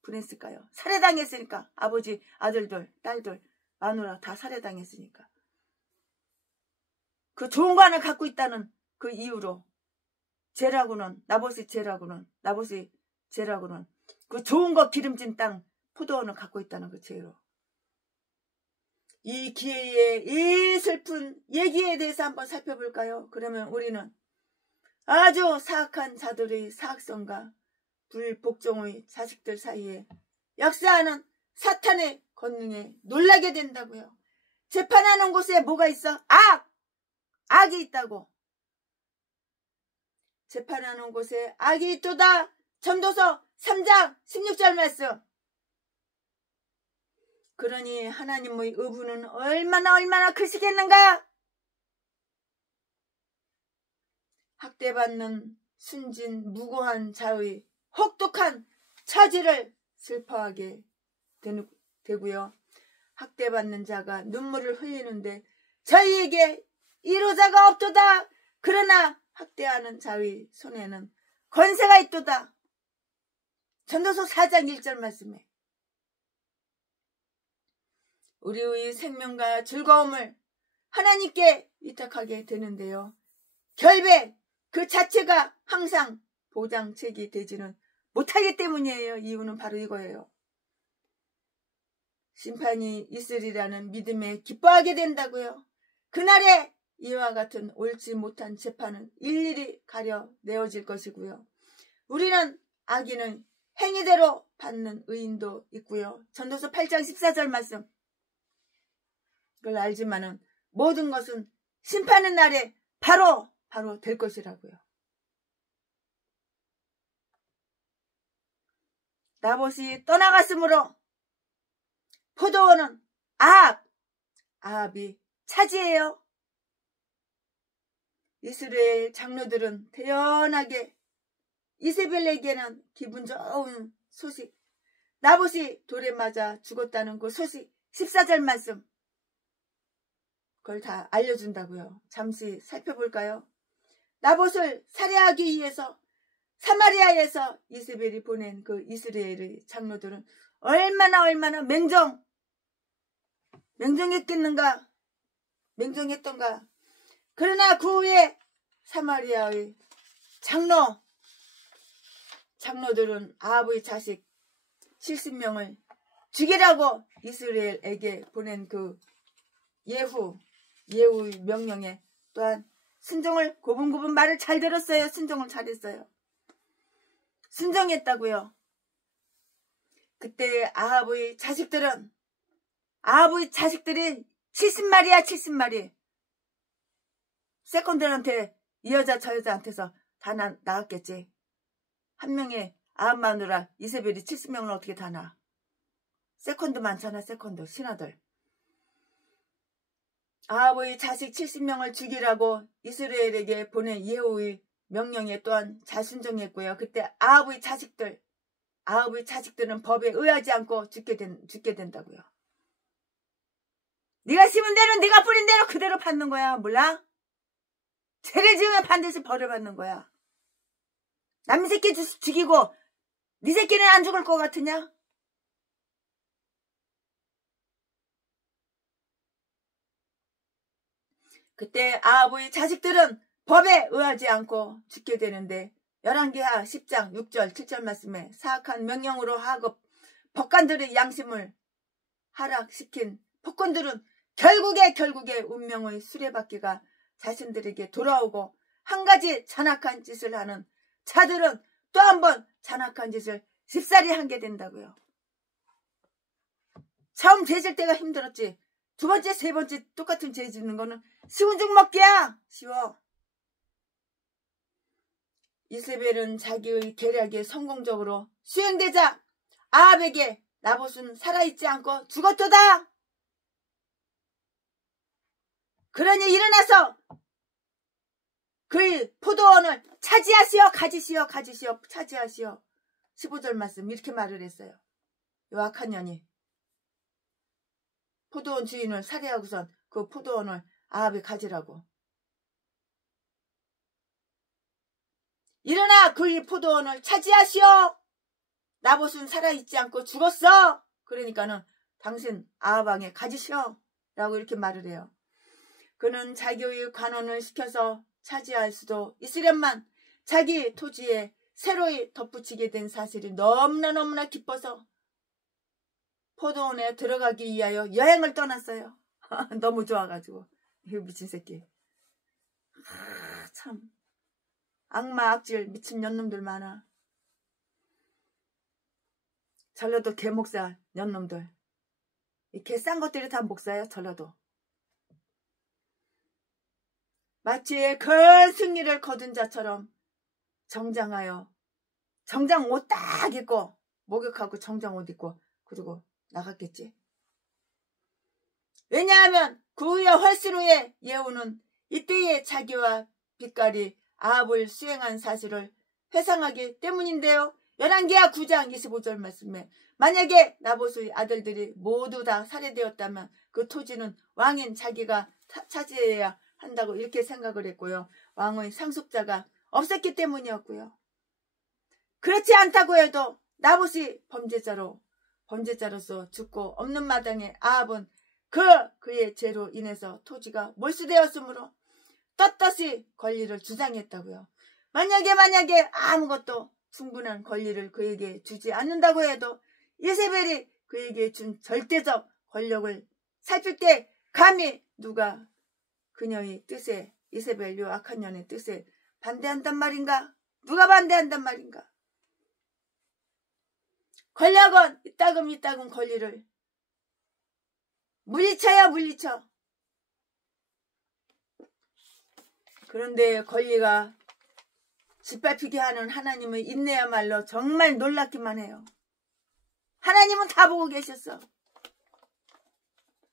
분했을까요? 살해당했으니까 아버지 아들들 딸들 마누라 다 살해당했으니까 그 좋은 거 하나 갖고 있다는 그 이유로 나봇의 죄라고는 그 좋은 거 기름진 땅 포도원을 갖고 있다는 그 죄로 이 기회에 이 슬픈 얘기에 대해서 한번 살펴볼까요? 그러면 우리는 아주 사악한 자들의 사악성과 불복종의 자식들 사이에 역사하는 사탄의 권능에 놀라게 된다고요. 재판하는 곳에 뭐가 있어? 악이 있다고. 재판하는 곳에 악이 있도다. 전도서 3장 16절 말씀. 그러니 하나님의 의부는 얼마나 크시겠는가? 학대받는 순진 무고한 자의 혹독한 처지를 슬퍼하게 되고요. 학대받는 자가 눈물을 흘리는데 저희에게 이로자가 없도다. 그러나 학대하는 자의 손에는 권세가 있도다. 전도서 4장 1절 말씀에 우리의 생명과 즐거움을 하나님께 위탁하게 되는데요. 결백 그 자체가 항상 보장책이 되지는 못하기 때문이에요. 이유는 바로 이거예요. 심판이 있으리라는 믿음에 기뻐하게 된다고요. 그날에 이와 같은 옳지 못한 재판은 일일이 가려내어질 것이고요. 우리는 악인은 행위대로 받는 의인도 있고요. 전도서 8장 14절 말씀. 그걸 알지만은 모든 것은 심판의 날에 바로 될 것이라고요. 나봇이 떠나갔으므로 포도원은 아합이 차지해요. 이스라엘 장로들은 태연하게 이세벨에게는 기분 좋은 소식, 나봇이 돌에 맞아 죽었다는 그 소식 14절 말씀, 그걸 다 알려준다고요. 잠시 살펴볼까요? 나봇을 살해하기 위해서 사마리아에서 이세벨이 보낸 그 이스라엘의 장로들은 얼마나 맹정했던가. 그러나 그 후에 사마리아의 장로들은 아합의 자식 70명을 죽이라고 이스라엘에게 보낸 그 예후의 명령에 또한 순종을 고분고분 말을 잘 들었어요. 순종을 잘했어요. 순종했다고요. 그때 아합의 자식들이 70마리 세컨들한테 이 여자 저 여자한테서 다 나갔겠지. 한 명의 아합 마누라 이세벨이 70명을 어떻게 다 낳아. 세컨드 많잖아. 세컨드 신하들. 아합의 자식 70명을 죽이라고 이스라엘에게 보낸 예후의 명령에 또한 자순종했고요. 그때 아합의 자식들은 법에 의하지 않고 죽게 된다고요. 네가 심은 대로 네가 뿌린 대로 그대로 받는 거야. 몰라? 죄를 지으면 반드시 벌을 받는 거야. 남의 새끼 죽이고 네 새끼는 안 죽을 것 같으냐? 그때 아합의 자식들은 법에 의하지 않고 죽게 되는데 열왕기하 10장 6절 7절 말씀에 사악한 명령으로 하급 법관들의 양심을 하락시킨 폭군들은 결국에 운명의 수레바퀴가 자신들에게 돌아오고 한 가지 잔악한 짓을 하는 자들은 또 한 번 잔악한 짓을 쉽사리 하게 된다고요. 처음 죄질 때가 힘들었지. 두 번째, 세 번째 똑같은 죄 짓는 거는 쉬운 죽 먹기야. 쉬워. 이세벨은 자기의 계략이 성공적으로 수행되자 아합에게 나봇은 살아있지 않고 죽었도다. 그러니 일어나서 그의 포도원을 차지하시오, 가지시오, 가지시오, 차지하시오. 15절 말씀 이렇게 말을 했어요. 요 악한 년이 포도원 주인을 살해하고선 그 포도원을 아합이 가지라고. 일어나 그의 포도원을 차지하시오. 나봇은 살아있지 않고 죽었어. 그러니까는 당신 아합 왕에 가지시오 라고 이렇게 말을 해요. 그는 자기의 관원을 시켜서 차지할 수도 있으련만 자기 토지에 새로이 덧붙이게 된 사실이 너무나 기뻐서 포도원에 들어가기 위하여 여행을 떠났어요. 너무 좋아가지고. 이 미친 새끼. 참 악마 악질 미친 년놈들 많아. 전라도 개목사 년놈들. 이 개 싼 것들이 다 목사예요. 전라도. 마치 큰 승리를 거둔 자처럼 정장하여 정장 옷 딱 입고 목욕하고 정장 옷 입고 그리고 나갔겠지. 왜냐하면 그 후에 훨씬 후에 예후는 이때의 자기와 빛깔이 아합을 수행한 사실을 회상하기 때문인데요. 열왕기하 9장 25절 말씀에 만약에 나봇의 아들들이 모두 다 살해되었다면 그 토지는 왕인 자기가 차지해야 한다고 이렇게 생각을 했고요. 왕의 상속자가 없었기 때문이었고요. 그렇지 않다고 해도 나봇이 범죄자로서 죽고 없는 마당에 아합은 그의 죄로 인해서 토지가 몰수되었으므로 떳떳이 권리를 주장했다고요. 만약에 아무것도 충분한 권리를 그에게 주지 않는다고 해도 이세벨이 그에게 준 절대적 권력을 살필 때 감히 누가 그녀의 뜻에 이세벨 요 악한 년의 뜻에 반대한단 말인가? 누가 반대한단 말인가? 권력은 이따금 권리를 물리쳐야 물리쳐. 그런데 권리가 짓밟히게 하는 하나님의 인내야말로 정말 놀랍기만 해요. 하나님은 다 보고 계셨어.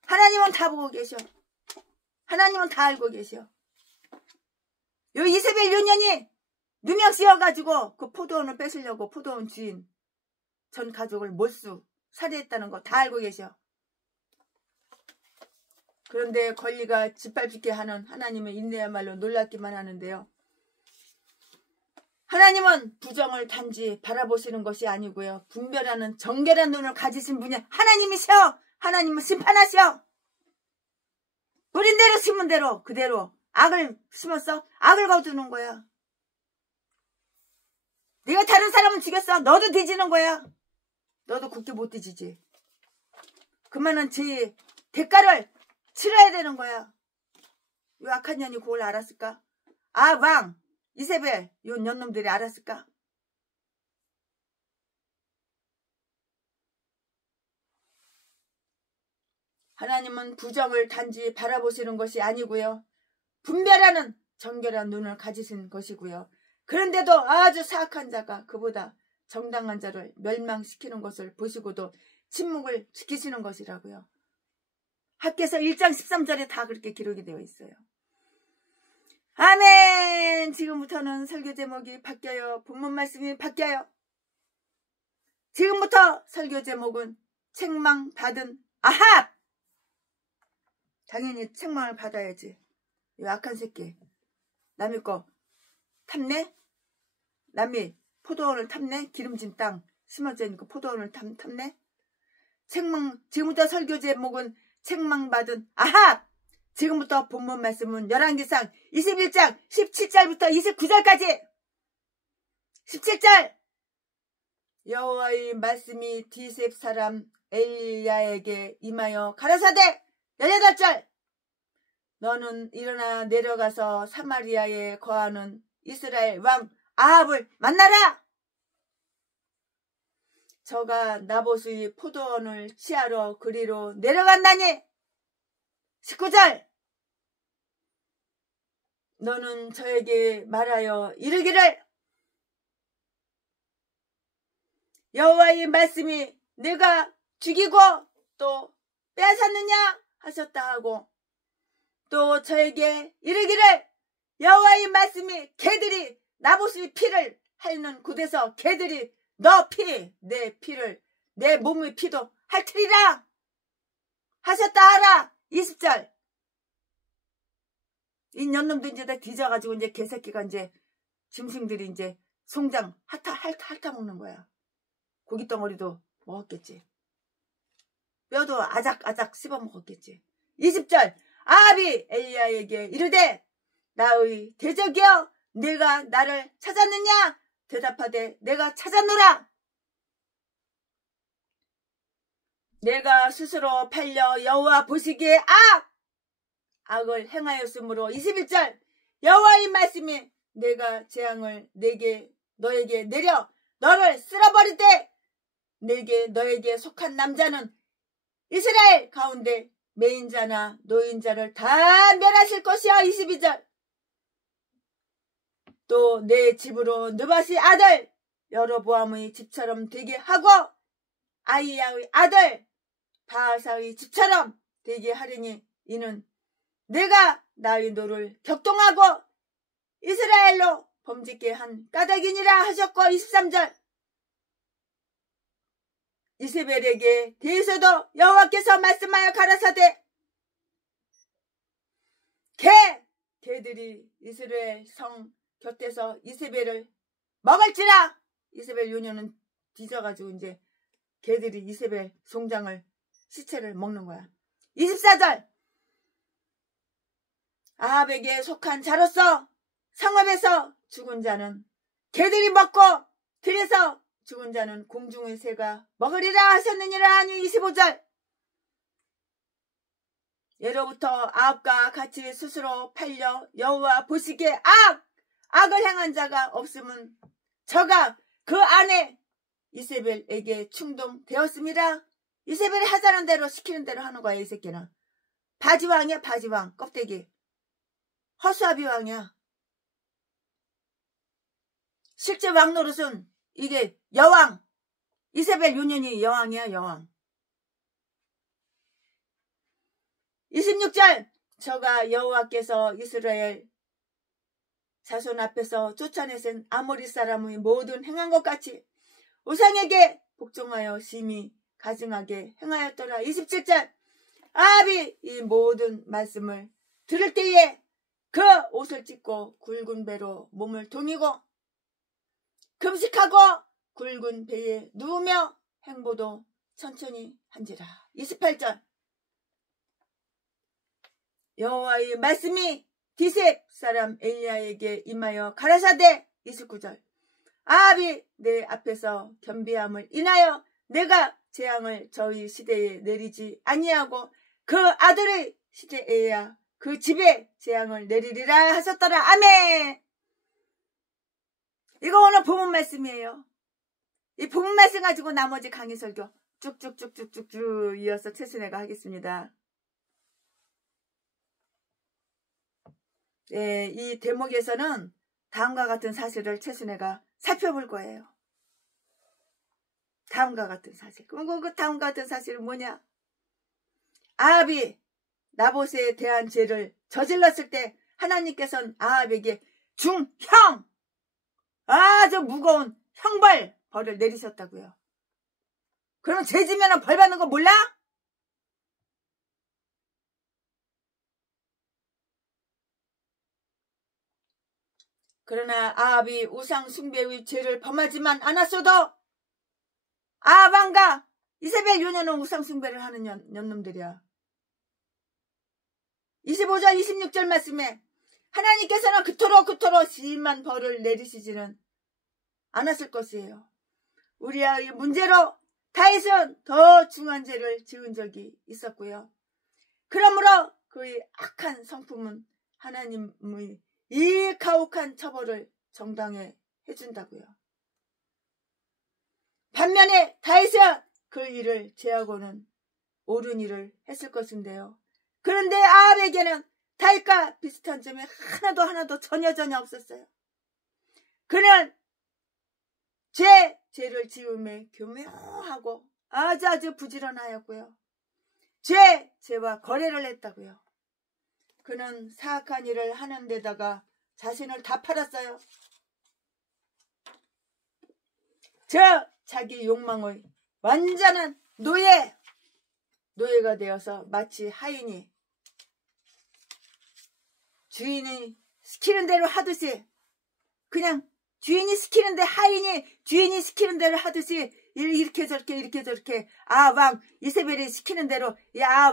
하나님은 다 보고 계셔. 하나님은 다 알고 계셔. 요 이세벨 요년이 누명 씌워가지고 그 포도원을 뺏으려고 포도원 주인 전 가족을 몰수 살해했다는 거 다 알고 계셔. 그런데 권리가 짓밟히게 하는 하나님의 인내야말로 놀랍기만 하는데요. 하나님은 부정을 단지 바라보시는 것이 아니고요. 분별하는 정결한 눈을 가지신 분이 하나님이셔. 하나님은 심판하셔. 뿌린 대로 심은 대로 그대로 악을 심었어. 악을 거두는 거야. 네가 다른 사람은 죽였어. 너도 뒤지는 거야. 너도 굳게 못 뒤지지. 그만한 죄의 대가를 치러야 되는 거야. 이 악한 년이 그걸 알았을까? 왕 이세벨 요 년놈들이 알았을까? 하나님은 부정을 단지 바라보시는 것이 아니고요. 분별하는 정결한 눈을 가지신 것이고요. 그런데도 아주 사악한 자가 그보다 정당한 자를 멸망시키는 것을 보시고도 침묵을 지키시는 것이라고요. 학개서 1장 13절에 다 그렇게 기록이 되어 있어요. 아멘. 지금부터는 설교 제목이 바뀌어요. 본문 말씀이 바뀌어요. 지금부터 설교 제목은 책망받은 아합. 당연히 책망을 받아야지. 이 악한 새끼. 남의 거 탐내? 남이 포도원을 탐내? 기름진 땅 심어져 있는 그 포도원을 탐내? 지금부터 설교 제목은 책망받은 아합. 지금부터 본문 말씀은 열왕기상 21장 17절부터 29절까지. 17절. 여호와의 말씀이 디셉 사람 엘리야에게 임하여 가라사대. 18절. 너는 일어나 내려가서 사마리아에 거하는 이스라엘 왕 아합을 만나라. 저가 나봇의 포도원을 취하러 그리로 내려간다니. 19절 너는 저에게 말하여 이르기를 여호와의 말씀이 내가 죽이고 또 빼앗았느냐 하셨다 하고 또 저에게 이르기를 여호와의 말씀이 개들이 나봇의 피를 핥는 곳에서 개들이 너 피, 내 피를 내 몸의 피도 핥으리라 하셨다 하라. 20절 이 년놈도 이제 다 뒤져가지고 이제 개새끼가 이제 짐승들이 이제 송장 핥아 먹는 거야. 고기 덩어리도 먹었겠지. 뼈도 아작아작 씹어 먹었겠지. 20절 아합이 엘리야에게 이르되 나의 대적이여 네가 나를 찾았느냐 대답하되 내가 찾았노라. 내가 스스로 팔려 여호와 보시기에 악을 행하였으므로 21절 여호와의 말씀이 내가 재앙을 너에게 내려 너를 쓸어버릴 때 너에게 속한 남자는 이스라엘 가운데 매인자나 노인자를 다 멸하실 것이야. 22절 또 내 집으로 느밧의 아들 여로보암의 집처럼 되게 하고 아이야의 아들 바하사의 집처럼 되게 하리니 이는 내가 나의 노를 격동하고 이스라엘로 범짓게 한 까닭이니라 하셨고 23절 이세벨에게 대해서도 여호와께서 말씀하여 가라사대 개들이 이스라엘 성 곁에서 이세벨을 먹을지라. 이세벨 요녀는 뒤져가지고 이제 개들이 이세벨 송장을 시체를 먹는 거야. 24절 아합에게 속한 자로서 성읍에서 죽은 자는 개들이 먹고 들에서 죽은 자는 공중의 새가 먹으리라 하셨느니라 하니 25절 예로부터 아합과 같이 스스로 팔려 여호와 보시기에 악을 행한 자가 없음은 저가 그 안에 이세벨에게 충동되었습니다. 이세벨이 하자는 대로 시키는 대로 하는 거야. 이 새끼는 바지왕이야. 바지왕 껍데기 허수아비 왕이야. 실제 왕 노릇은 이게 여왕 이세벨 유년이 여왕이야. 여왕. 26절 저가 여호와께서 이스라엘 자손 앞에서 쫓아내신 아모리 사람의 모든 행한 것 같이 우상에게 복종하여 심히 가증하게 행하였더라. 27절 아합이 이 모든 말씀을 들을 때에 그 옷을 찢고 굵은 배로 몸을 동이고 금식하고 굵은 배에 누우며 행보도 천천히 한지라. 28절 여호와의 말씀이 디셉 사람 엘리야에게 임하여 가라사대. 29절 아합이 내 앞에서 겸비함을 인하여 내가 재앙을 저희 시대에 내리지 아니하고 그 아들의 시대에야 그 집에 재앙을 내리리라 하셨더라. 아멘. 이거 오늘 본문 말씀이에요. 이 본문 말씀 가지고 나머지 강의 설교 쭉쭉쭉쭉쭉 이어서 최순애가 하겠습니다. 네, 이 대목에서는 다음과 같은 사실을 최순애가 살펴볼 거예요. 다음과 같은 사실. 그럼 그 다음과 같은 사실은 뭐냐? 아합이 나봇에 대한 죄를 저질렀을 때 하나님께서는 아합에게 중형 아주 무거운 벌을 내리셨다고요. 그러면 죄 지면 벌 받는 거 몰라? 그러나 아합이 우상 숭배의 죄를 범하지만 않았어도 아합 왕과 이세벨 요녀는 우상 숭배를 하는 년놈들이야. 25절 26절 말씀에 하나님께서는 그토록 심한 벌을 내리시지는 않았을 것이에요. 우리아의 문제로 다윗은 더 중한 죄를 지은 적이 있었고요. 그러므로 그의 악한 성품은 하나님의 이 가혹한 처벌을 정당해 해준다고요. 반면에 다윗은 그 일을 제하고는 옳은 일을 했을 것인데요. 그런데 아합에게는 다윗과 비슷한 점이 하나도 전혀 없었어요. 그는 죄를 지음에 교묘하고 아주 부지런하였고요. 죄와 거래를 했다고요. 그는 사악한 일을 하는 데다가 자신을 다 팔았어요. 자기 욕망의 완전한 노예가 되어서 마치 하인이 주인이 시키는 대로 하듯이, 그냥 주인이 시키는데 하인이 주인이 시키는 대로 하듯이 이렇게 저렇게 왕 이세벨이 시키는 대로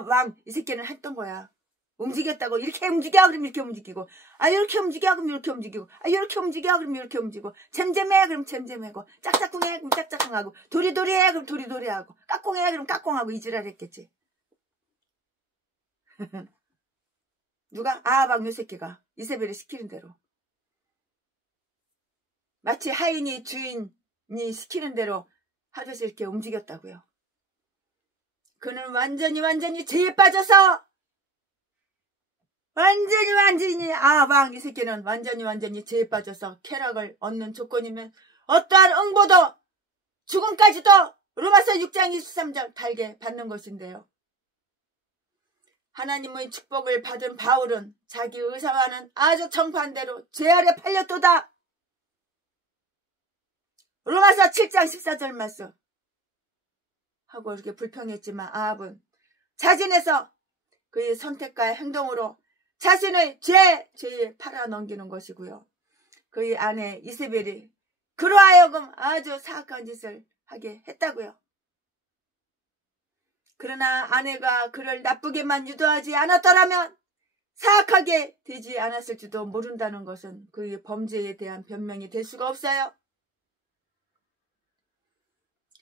왕 이 새끼는 했던 거야. 움직였다고. 이렇게 움직여 그럼 이렇게 움직이고, 이렇게 움직여 그럼 이렇게 움직이고, 이렇게 움직여 그럼 이렇게 움직이고, 잼잼해 그럼 잼잼하고, 짝짝꿍해 그럼 짝짝꿍하고, 도리도리해 그럼 도리도리하고, 까꿍해 그럼 까꿍하고 이지랄 했겠지. 누가? 왕 요 새끼가 이세벨이 시키는 대로 마치 하인이 주인이 시키는 대로 하듯이 이렇게 움직였다고요. 그는 완전히 죄에 빠져서 완전히 왕 이 새끼는 완전히 죄에 빠져서 쾌락을 얻는 조건이면 어떠한 응보도 죽음까지도 로마서 6장 23절 달게 받는 것인데요. 하나님의 축복을 받은 바울은 자기 의사와는 아주 정반대로 죄 아래 팔렸도다. 로마서 7장 14절 말씀 하고 이렇게 불평했지만 아합은 자진해서 그의 선택과 행동으로 자신의 죄에 팔아넘기는 것이고요. 그의 아내 이세벨이 그로 하여금 아주 사악한 짓을 하게 했다고요. 그러나 아내가 그를 나쁘게만 유도하지 않았더라면 사악하게 되지 않았을지도 모른다는 것은 그의 범죄에 대한 변명이 될 수가 없어요.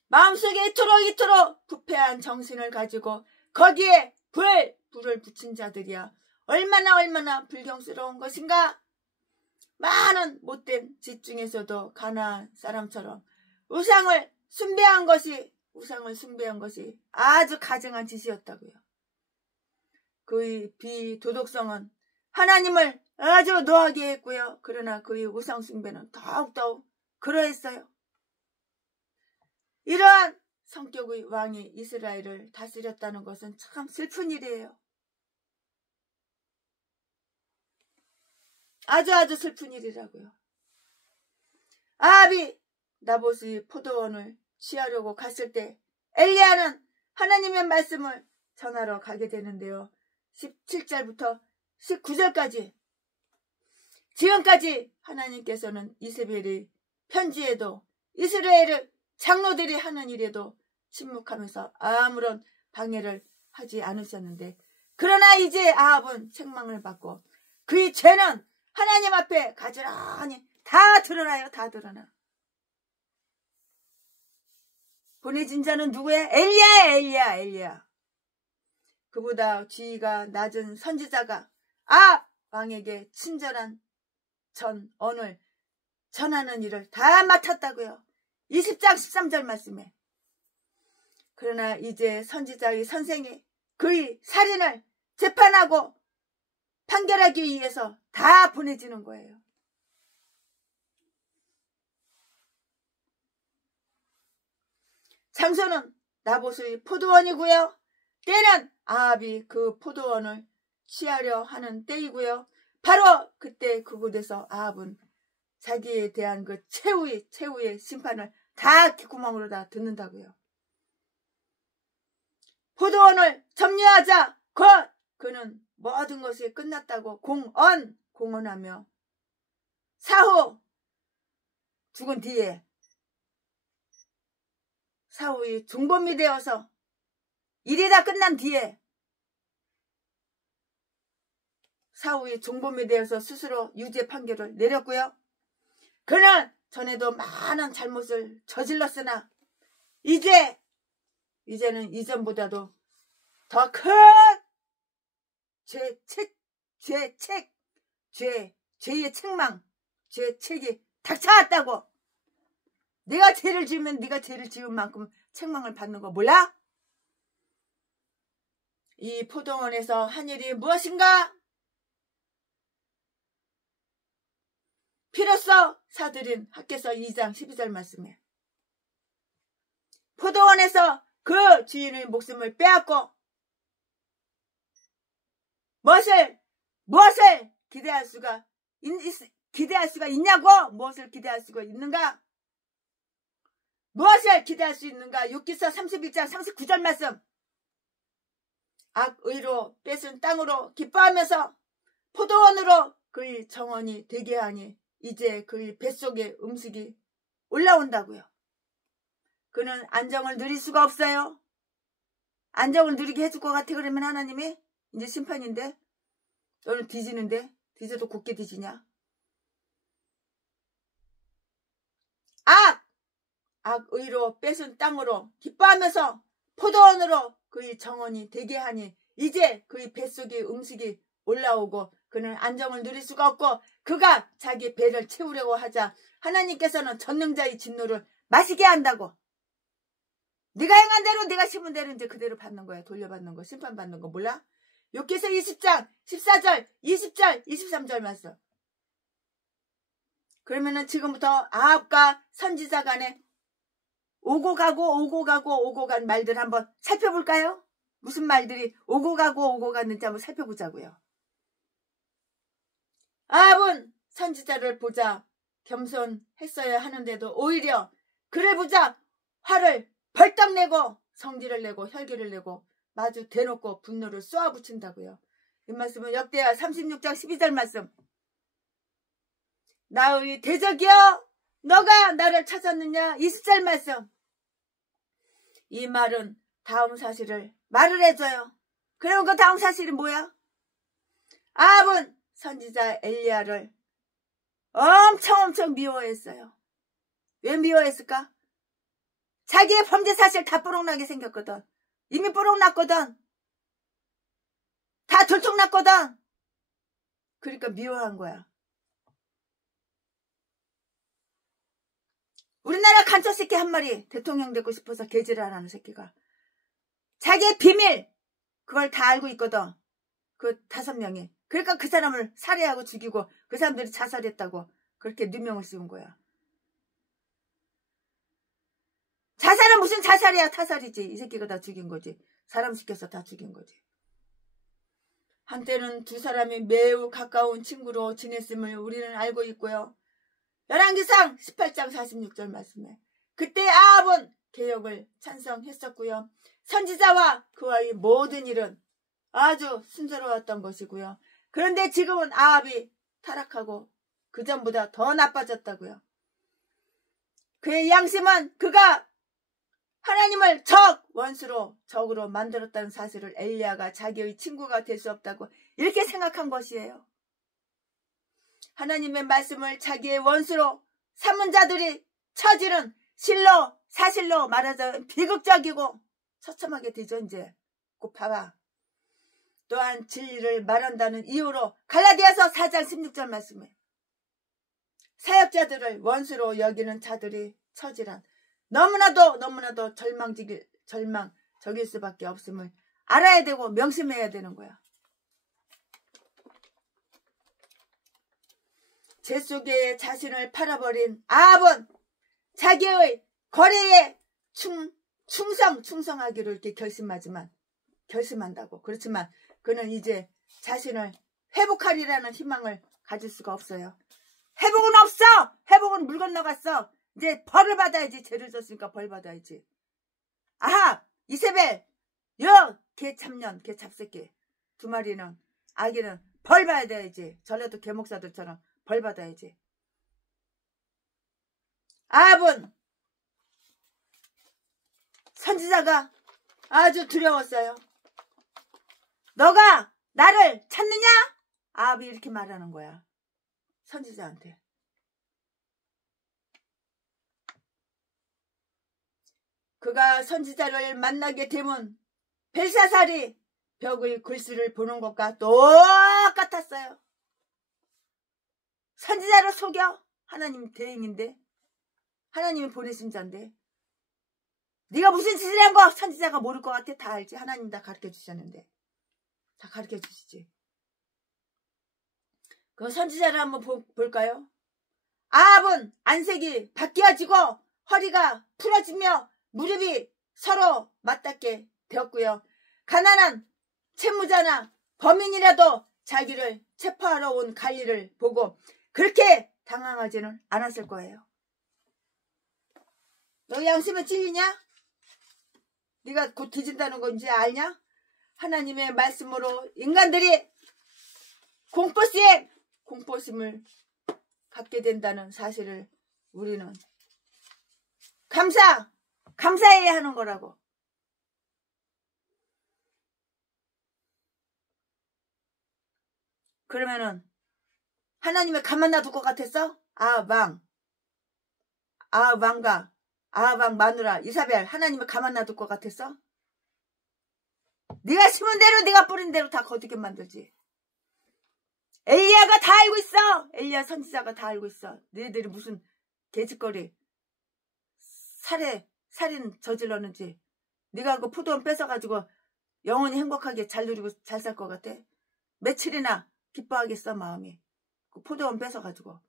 마음속에 이토록 부패한 정신을 가지고 거기에 불을 붙인 자들이야 얼마나 불경스러운 것인가. 많은 못된 짓 중에서도 가나안 사람처럼 우상을 숭배한 것이 아주 가증한 짓이었다고요. 그의 비도덕성은 하나님을 아주 노하게 했고요. 그러나 그의 우상 숭배는 더욱더욱 그러했어요. 이러한 성격의 왕이 이스라엘을 다스렸다는 것은 참 슬픈 일이에요. 아주 슬픈 일이라고요. 아합이 나봇의 포도원을 취하려고 갔을 때 엘리야는 하나님의 말씀을 전하러 가게 되는데요. 17절부터 19절까지 지금까지 하나님께서는 이세벨의 편지에도 이스라엘의 장로들이 하는 일에도 침묵하면서 아무런 방해를 하지 않으셨는데, 그러나 이제 아합은 책망을 받고 그의 죄는 하나님 앞에 가지런히 다 드러나요. 다 드러나. 보내진 자는 누구야? 엘리야. 그보다 지위가 낮은 선지자가 아합 왕에게 친절한 언을 전하는 일을 다 맡았다고요. 20장 13절 말씀에. 그러나 이제 선지자의 선생이 그의 살인을 재판하고 판결하기 위해서 다 보내지는 거예요. 장소는 나봇의 포도원이고요. 때는 아합이 그 포도원을 취하려 하는 때이고요. 바로 그때 그곳에서 아합은 자기에 대한 그 최후의 심판을 다 귓구멍으로 다 듣는다고요. 포도원을 점유하자 그는 모든 것이 끝났다고 공언하며 사후 죽은 뒤에 사후의 종범이 되어서 일이 다 끝난 뒤에 사후의 종범이 되어서 스스로 유죄 판결을 내렸고요. 그는 전에도 많은 잘못을 저질렀으나 이제는 이전보다도 더 큰 죄의 책망, 죄의 책이 닥쳐왔다고. 네가 죄를 지으면 네가 죄를 지은 만큼 책망을 받는 거 몰라? 이 포도원에서 한 일이 무엇인가? 피로써 사들인 학개서 2장 12절 말씀에 포도원에서 그 주인의 목숨을 빼앗고 무엇을 기대할 수가 있냐고? 무엇을 기대할 수가 있는가? 무엇을 기대할 수 있는가? 욥기서 31장 39절 말씀. 악의로 뺏은 땅으로 기뻐하면서 포도원으로 그의 정원이 되게 하니 이제 그의 뱃속에 음식이 올라온다고요. 그는 안정을 누릴 수가 없어요. 안정을 누리게 해줄 것 같아. 그러면 하나님이 이제 심판인데 너는 뒤지는데 뒤져도 곱게 뒤지냐? 악의로 뺏은 땅으로 기뻐하면서 포도원으로 그의 정원이 되게 하니 이제 그의 뱃속에 음식이 올라오고 그는 안정을 누릴 수가 없고 그가 자기 배를 채우려고 하자 하나님께서는 전능자의 진노를 마시게 한다고. 네가 행한 대로 네가 심은 대로 이제 그대로 받는 거야. 돌려받는 거, 심판받는 거 몰라? 욥기서 20장 14절 20절 23절 말씀. 그러면은 지금부터 아합과 선지자 간에 오고 가고 간 말들 한번 살펴볼까요? 무슨 말들이 오고 가고 갔는지 한번 살펴보자고요. 아합은 선지자를 보자 겸손했어야 하는데도 오히려 그를 보자 화를 벌떡 내고 성질을 내고 혈기를 내고 마주 대놓고 분노를 쏘아붙인다고요. 이 말씀은 역대하 36장 12절 말씀. 나의 대적이여 너가 나를 찾았느냐? 20절 말씀. 이 말은 다음 사실을 말을 해줘요. 그럼 그 다음 사실이 뭐야? 아합은 선지자 엘리야를 엄청 미워했어요. 왜 미워했을까? 자기의 범죄 사실 다 뽀록나게 생겼거든. 이미 뽀록났거든. 다 들통났거든. 그러니까 미워한 거야. 우리나라 간첩 새끼 한 마리 대통령 되고 싶어서 개질을 안 하는 새끼가 자기의 비밀 그걸 다 알고 있거든. 그 5명이. 그러니까 그 사람을 살해하고 죽이고 그 사람들이 자살했다고 그렇게 누명을 씌운 거야. 자살은 무슨 자살이야? 타살이지. 이 새끼가 다 죽인 거지. 사람 시켜서 다 죽인 거지. 한때는 두 사람이 매우 가까운 친구로 지냈음을 우리는 알고 있고요. 열왕기상 18장 46절 말씀에 그때 아합은 개혁을 찬성했었고요. 선지자와 그와의 모든 일은 아주 순조로웠던 것이고요. 그런데 지금은 아합이 타락하고 그전보다 더 나빠졌다고요. 그의 양심은 그가 하나님을 적으로 만들었다는 사실을 엘리야가 자기의 친구가 될 수 없다고 이렇게 생각한 것이에요. 하나님의 말씀을 자기의 원수로 삼은 자들이 처지는 사실로 말하자면 비극적이고 처참하게 되죠. 이제 꼭 봐봐. 또한 진리를 말한다는 이유로 갈라디아서 4장 16절 말씀에 사역자들을 원수로 여기는 자들이 처지란 너무나도 절망적일 수밖에 없음을 알아야 되고 명심해야 되는 거야. 제 속에 자신을 팔아버린 아합은 자기의 거래에 충성하기를 이렇게 결심한다고. 그렇지만 그는 이제 자신을 회복하리라는 희망을 가질 수가 없어요. 회복은 없어. 회복은 물 건너갔어. 이제 벌을 받아야지. 죄를 졌으니까 벌 받아야지. 아합, 이세벨, 개 참년, 개 잡새끼 두 마리는 아기는 벌 받아야 돼야지. 전라도 개목사들처럼 벌 받아야지. 아합은 선지자가 아주 두려웠어요. 너가 나를 찾느냐? 아합이 이렇게 말하는 거야. 선지자한테. 그가 선지자를 만나게 되면 벨사살이 벽의 글씨를 보는 것과 똑같았어요. 선지자를 속여? 하나님 대행인데, 하나님이 보내신 자인데, 네가 무슨 짓을 한 거 선지자가 모를 것 같아? 다 알지. 하나님 다 가르쳐 주셨는데, 다 가르쳐 주시지. 그 선지자를 한번 볼까요? 아합은 안색이 바뀌어지고 허리가 풀어지며 무릎이 서로 맞닿게 되었고요. 가난한 채무자나 범인이라도 자기를 체포하러 온 관리를 보고 그렇게 당황하지는 않았을 거예요. 너 양심에 찔리냐? 네가 곧 뒤진다는 건지 알냐? 하나님의 말씀으로 인간들이 공포심을 갖게 된다는 사실을 우리는 감사해야 하는 거라고. 그러면은 하나님을 가만 놔둘 것 같았어? 아합 왕과 아합 왕 마누라 이사벨 하나님을 가만 놔둘 것 같았어? 네가 심은 대로 네가 뿌린 대로 다 거두게 만들지. 엘리야가 다 알고 있어. 엘리야 선지자가 다 알고 있어. 너희들이 무슨 개짓거리 살인 저질렀는지. 네가 그 포도원 뺏어가지고 영원히 행복하게 잘 누리고 잘 살 것 같아? 며칠이나 기뻐하겠어 마음이. 그 포도원 뺏어가지고.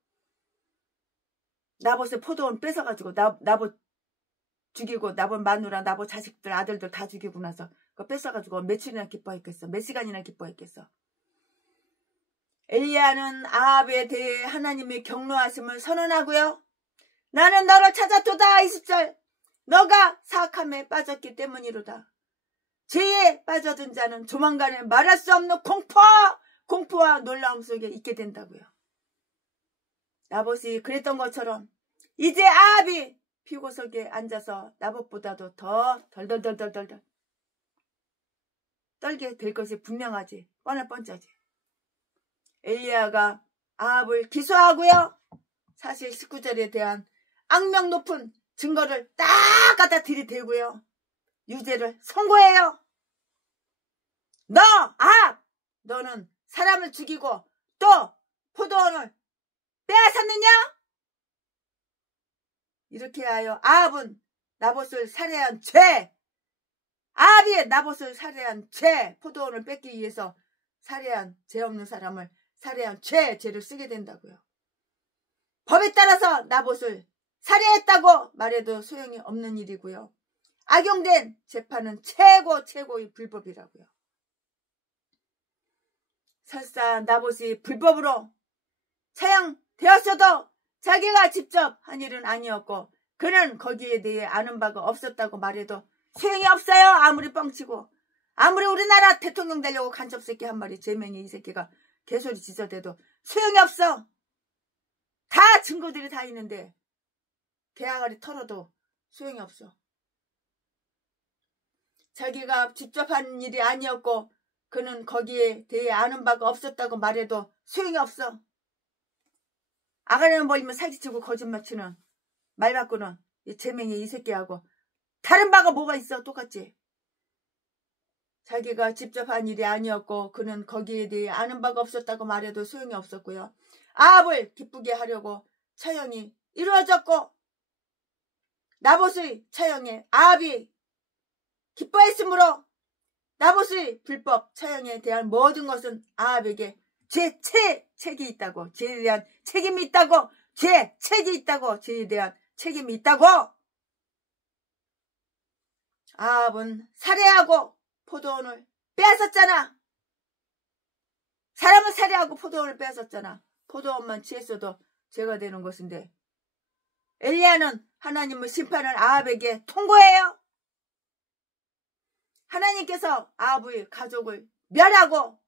나봇의 포도원 뺏어가지고 나봇 죽이고 나봇 마누라 나봇 자식들 아들들 다 죽이고 나서 그거 뺏어가지고 며칠이나 기뻐했겠어? 몇 시간이나 기뻐했겠어? 엘리야는 아합에 대해 하나님의 경노하심을 선언하고요. 나는 너를 찾았도다. 20절. 너가 사악함에 빠졌기 때문이로다. 죄에 빠져든 자는 조만간에 말할 수 없는 공포와 놀라움 속에 있게 된다고요. 나봇이 그랬던 것처럼 이제 아합이 피고석에 앉아서 나봇보다도 더 덜덜덜덜덜 떨게 될 것이 분명하지. 뻔할 뻔짜지. 엘리야가 아합을 기소하고요. 사실 19절에 대한 악명 높은 증거를 딱 갖다 들이대고요. 유죄를 선고해요. 너 아합! 너는 사람을 죽이고 또 포도원을 빼앗았느냐? 이렇게 하여 아합은 나봇을 살해한 죄, 아합이 나봇을 살해한 죄, 포도원을 뺏기 위해서 살해한 죄 없는 사람을 살해한 죄를 쓰게 된다고요. 법에 따라서 나봇을 살해했다고 말해도 소용이 없는 일이고요. 악용된 재판은 최고의 불법이라고요. 설사 나봇이 불법으로 처형되었어도 자기가 직접 한 일은 아니었고 그는 거기에 대해 아는 바가 없었다고 말해도 소용이 없어요. 아무리 뻥치고 아무리 우리나라 대통령 되려고 간첩 새끼 한 마리 제명이 이 새끼가 개소리 지저대도 소용이 없어. 다 증거들이 다 있는데 대항아리 털어도 소용이 없어. 자기가 직접 한 일이 아니었고 그는 거기에 대해 아는 바가 없었다고 말해도 소용이 없어. 아가리는 벌리면 사기치고 거짓말치는 말 바꾸는 이 제명이 이 새끼하고 다른 바가 뭐가 있어? 똑같지. 자기가 직접 한 일이 아니었고 그는 거기에 대해 아는 바가 없었다고 말해도 소용이 없었고요. 아합을 기쁘게 하려고 처형이 이루어졌고 나봇의 처형에 아합이 기뻐했으므로 나봇의 불법 처형에 대한 모든 것은 아합에게 책이 있다고, 죄에 대한 책임이 있다고, 책이 있다고, 죄에 대한 책임이 있다고. 아합은 살해하고 포도원을 빼앗았잖아. 사람을 살해하고 포도원을 빼앗았잖아. 포도원만 취했어도 죄가 되는 것인데 엘리야는 하나님의 심판을 아합에게 통고해요. 하나님께서 아합의 가족을 멸하고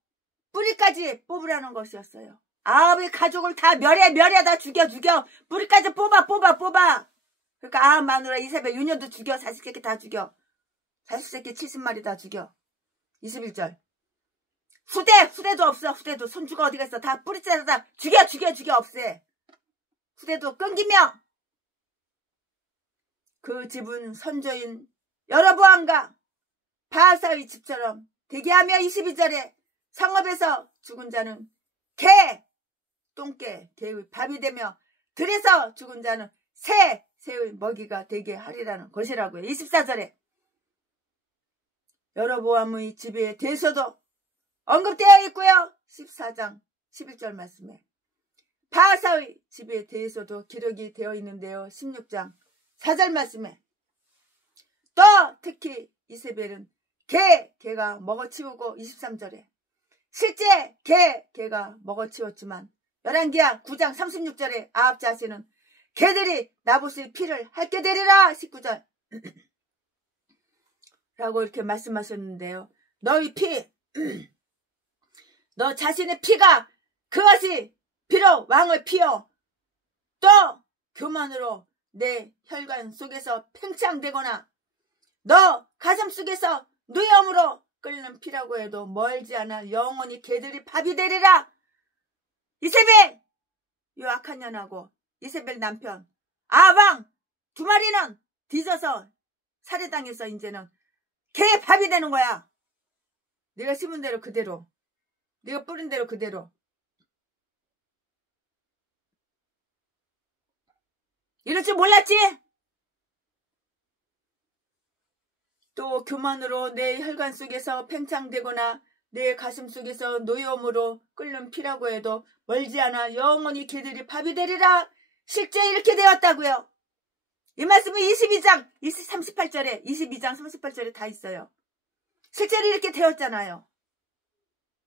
뿌리까지 뽑으라는 것이었어요. 아합의 가족을 다 멸해 다 죽여 뿌리까지 뽑아. 그러니까 아합 마누라 이사벨 유년도 죽여. 자식 새끼 다 죽여. 자식 새끼 70마리 다 죽여. 21절. 후대도 없어. 후대도 손주가 어디 갔어. 다 뿌리째서 다 죽여 없애. 후대도 끊기며 그 집은 선조인 여로보암과 바하사의 집처럼 되게 하며 22절에 성읍에서 죽은 자는 개의 밥이 되며 들에서 죽은 자는 새의 먹이가 되게 하리라는 것이라고요. 24절에 여로보암의 집에 대해서도 언급되어 있고요. 14장 11절 말씀에 바하사의 집에 대해서도 기록이 되어 있는데요. 16장 4절 말씀에 또 특히 이세벨은 개가 먹어치우고 23절에 실제 개가 먹어치웠지만 열왕기하 9장 36절에 아합 자신은 개들이 나봇의 피를 핥게 되리라 19절 라고 이렇게 말씀하셨는데요. 너희 피, 너 자신의 피가 그것이 비록 왕의 피요 또 교만으로 내 혈관 속에서 팽창되거나 너 가슴 속에서 누염으로 끓는 피라고 해도 멀지 않아 영원히 개들이 밥이 되리라. 이세벨 요 악한 년하고 이세벨 남편 아합 두 마리는 뒤져서 살해당해서 이제는 개 밥이 되는 거야. 네가 심은 대로 그대로, 네가 뿌린 대로 그대로. 이럴 줄 몰랐지? 또 교만으로 내 혈관 속에서 팽창되거나 내 가슴 속에서 노염으로 끓는 피라고 해도 멀지 않아 영원히 개들이 밥이 되리라. 실제 이렇게 되었다고요. 이 말씀은 22장 38절에 22장 38절에 다 있어요. 실제로 이렇게 되었잖아요.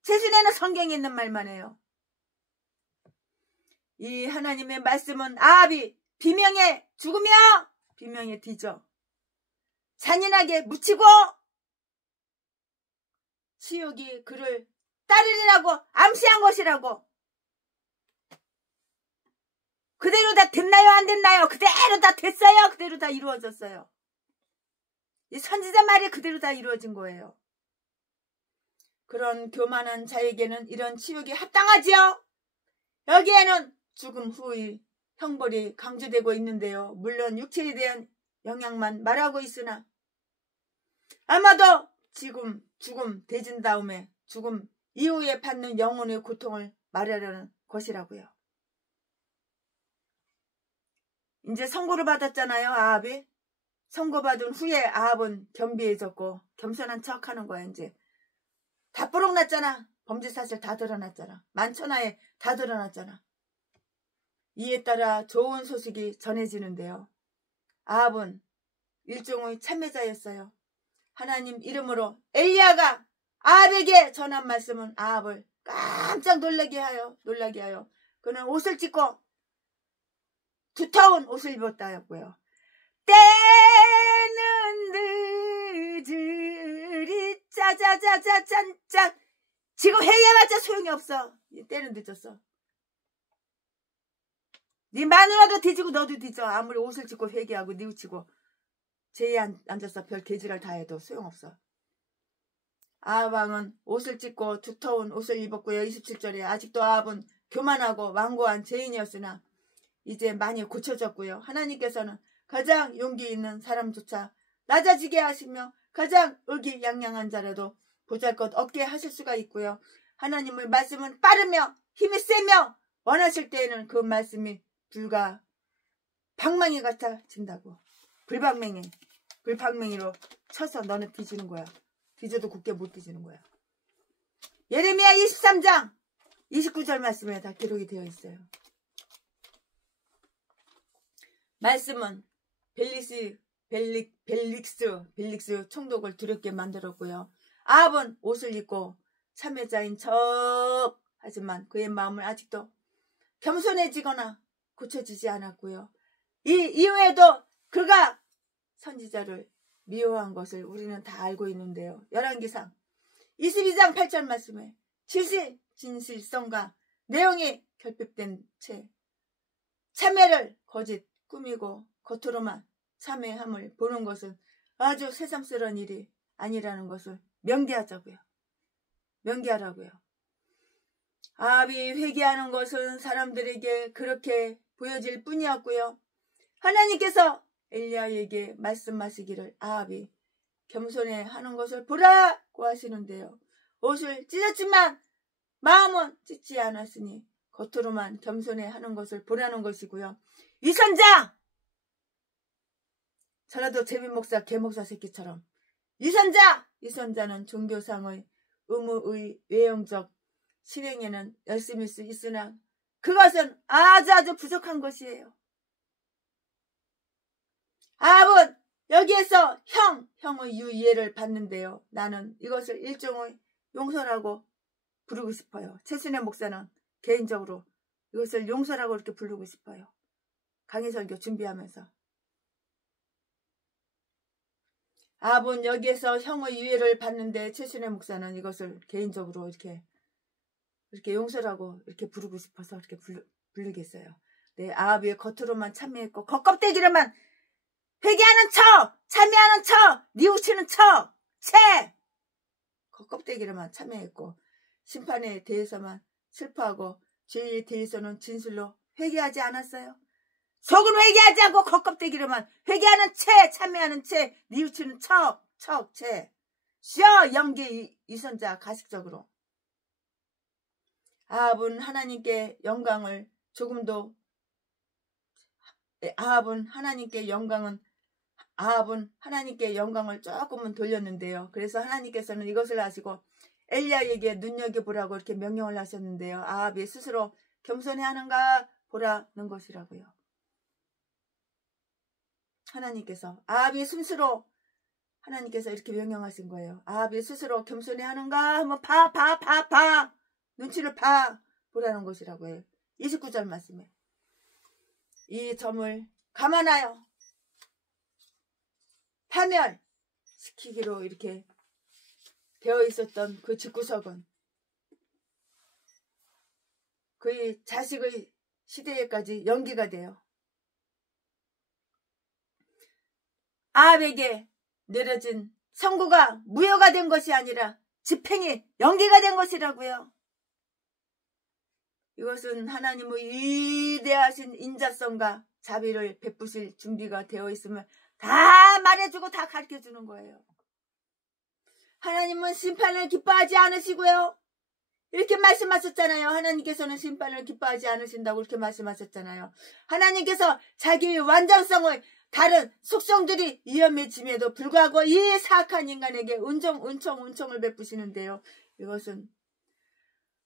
최순에는 성경에 있는 말만 해요. 이 하나님의 말씀은 아합이 비명에 죽으며 비명에 뒤져 잔인하게 묻히고 지옥이 그를 따르리라고 암시한 것이라고. 그대로 다 됐나요? 안 됐나요? 그대로 다 됐어요. 그대로 다 이루어졌어요. 이 선지자 말이 그대로 다 이루어진 거예요. 그런 교만한 자에게는 이런 치욕이 합당하지요. 여기에는 죽음 후의 형벌이 강조되고 있는데요. 물론 육체에 대한 영향만 말하고 있으나 아마도 죽음 되진 다음에 죽음 이후에 받는 영혼의 고통을 말하려는 것이라고요. 이제 선고를 받았잖아요. 아합이. 선고받은 후에 아합은 겸비해졌고 겸손한 척하는 거야. 이제 다 뽀록났잖아. 범죄 사실 다 드러났잖아. 만천하에 다 드러났잖아. 이에 따라 좋은 소식이 전해지는데요. 아합은 일종의 참매자였어요. 하나님 이름으로 엘리야가 아합에게 전한 말씀은 아합을 깜짝 놀라게 하여 그는 옷을 찢고 두터운 옷을 입었다고요. 때는 늦으리 짜자자자짠짠. 지금 회개해봤자 소용이 없어. 때는 늦었어. 네 마누라도 뒤지고 너도 뒤져. 아무리 옷을 찢고 회개하고 뉘우치고 제에 앉아서 별 개지랄 다 해도 소용없어. 아합 왕은 옷을 찢고 두터운 옷을 입었고요. 27절에 아직도 아합은 교만하고 완고한 죄인이었으나 이제 많이 고쳐졌고요. 하나님께서는 가장 용기 있는 사람조차 낮아지게 하시며 가장 의기양양한 자라도 보잘것 없게 하실 수가 있고요. 하나님의 말씀은 빠르며 힘이 세며 원하실 때에는 그 말씀이 불과 방망이 같아진다고. 불방맹이로 쳐서 너는 뒤지는 거야. 뒤져도 굳게 못 뒤지는 거야. 예레미야 23장 29절 말씀에 다 기록이 되어 있어요. 말씀은 벨릭스 총독을 두렵게 만들었고요. 아합은 옷을 입고 참여자인 척 하지만 그의 마음을 아직도 겸손해지거나 고쳐지지 않았고요. 이 이후에도 그가 선지자를 미워한 것을 우리는 다 알고 있는데요. 열왕기상 22장 8절 말씀에 진실성과 내용이 결핍된 채 참회를 거짓 꾸미고 겉으로만 참회함을 보는 것은 아주 새삼스러운 일이 아니라는 것을 명기하라고요. 아합이 회개하는 것은 사람들에게 그렇게 보여질 뿐이었고요. 하나님께서 엘리야에게 말씀하시기를 아합이 겸손해 하는 것을 보라고 하시는데요. 옷을 찢었지만 마음은 찢지 않았으니 겉으로만 겸손해 하는 것을 보라는 것이고요. 이선자! 전라도 제비목사 개목사 새끼처럼 이선자! 이선자는 종교상의 의무의 외형적 실행에는 열심히 수 있으나 그것은 아주 부족한 것이에요. 아합은 여기에서 형의 유예를 받는데요. 나는 이것을 일종의 용서라고 부르고 싶어요. 최순애 목사는 개인적으로 이것을 용서라고 이렇게 부르고 싶어요. 강해설교 준비하면서. 아합은 여기에서 형의 유예를 받는데 최순애 목사는 이것을 개인적으로 이렇게 용서라고 이렇게 부르고 싶어서 이렇게 부르겠어요. 네, 아합이 겉으로만 참여했고 겉껍데기로만 회개하는 척, 참여하는 척, 뉘우치는 척, 겉껍데기로만 참여했고 심판에 대해서만 슬퍼하고 죄에 대해서는 진실로 회개하지 않았어요. 속은 회개하지 않고 겉껍데기로만 회개하는 채, 참여하는 채, 뉘우치는 척, 채. 쉬어 연기 이선자 가식적으로. 아합은 하나님께 영광을 조금은 돌렸는데요. 그래서 하나님께서는 이것을 아시고 엘리야에게 눈여겨보라고 이렇게 명령을 하셨는데요. 아합이 스스로 겸손해하는가 보라는 것이라고요. 아합이 스스로 하나님께서 이렇게 명령하신 거예요. 아합이 스스로 겸손해하는가 한번 봐. 눈치를 보라는 것이라고요. 29절 말씀에 이 점을 감안하여 파멸시키기로 이렇게 되어 있었던 그 집구석은 그의 자식의 시대에까지 연기가 돼요. 아합에게 내려진 선고가 무효가 된 것이 아니라 집행이 연기가 된 것이라고요. 이것은 하나님의 위대하신 인자성과 자비를 베푸실 준비가 되어 있으면 다 말해주고 다 가르쳐주는 거예요. 하나님은 심판을 기뻐하지 않으시고요. 이렇게 말씀하셨잖아요. 하나님께서는 심판을 기뻐하지 않으신다고 이렇게 말씀하셨잖아요. 하나님께서 자기의 완전성을 다른 속성들이 위험해짐에도 불구하고 이 사악한 인간에게 은총을 베푸시는데요. 이것은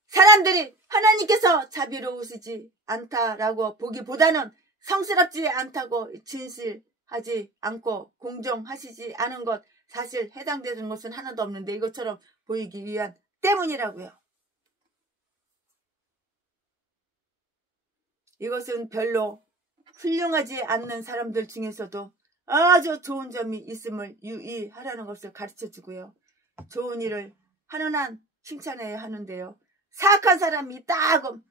사람들이 하나님께서 자비로우시지 않다라고 보기보다는 성스럽지 않다고 진실하지 않고 공정하시지 않은 것, 사실 해당되는 것은 하나도 없는데 이것처럼 보이기 위한 때문이라고요. 이것은 별로 훌륭하지 않는 사람들 중에서도 아주 좋은 점이 있음을 유의하라는 것을 가르쳐주고요. 좋은 일을 하는 한 칭찬해야 하는데요. 사악한 사람이 따금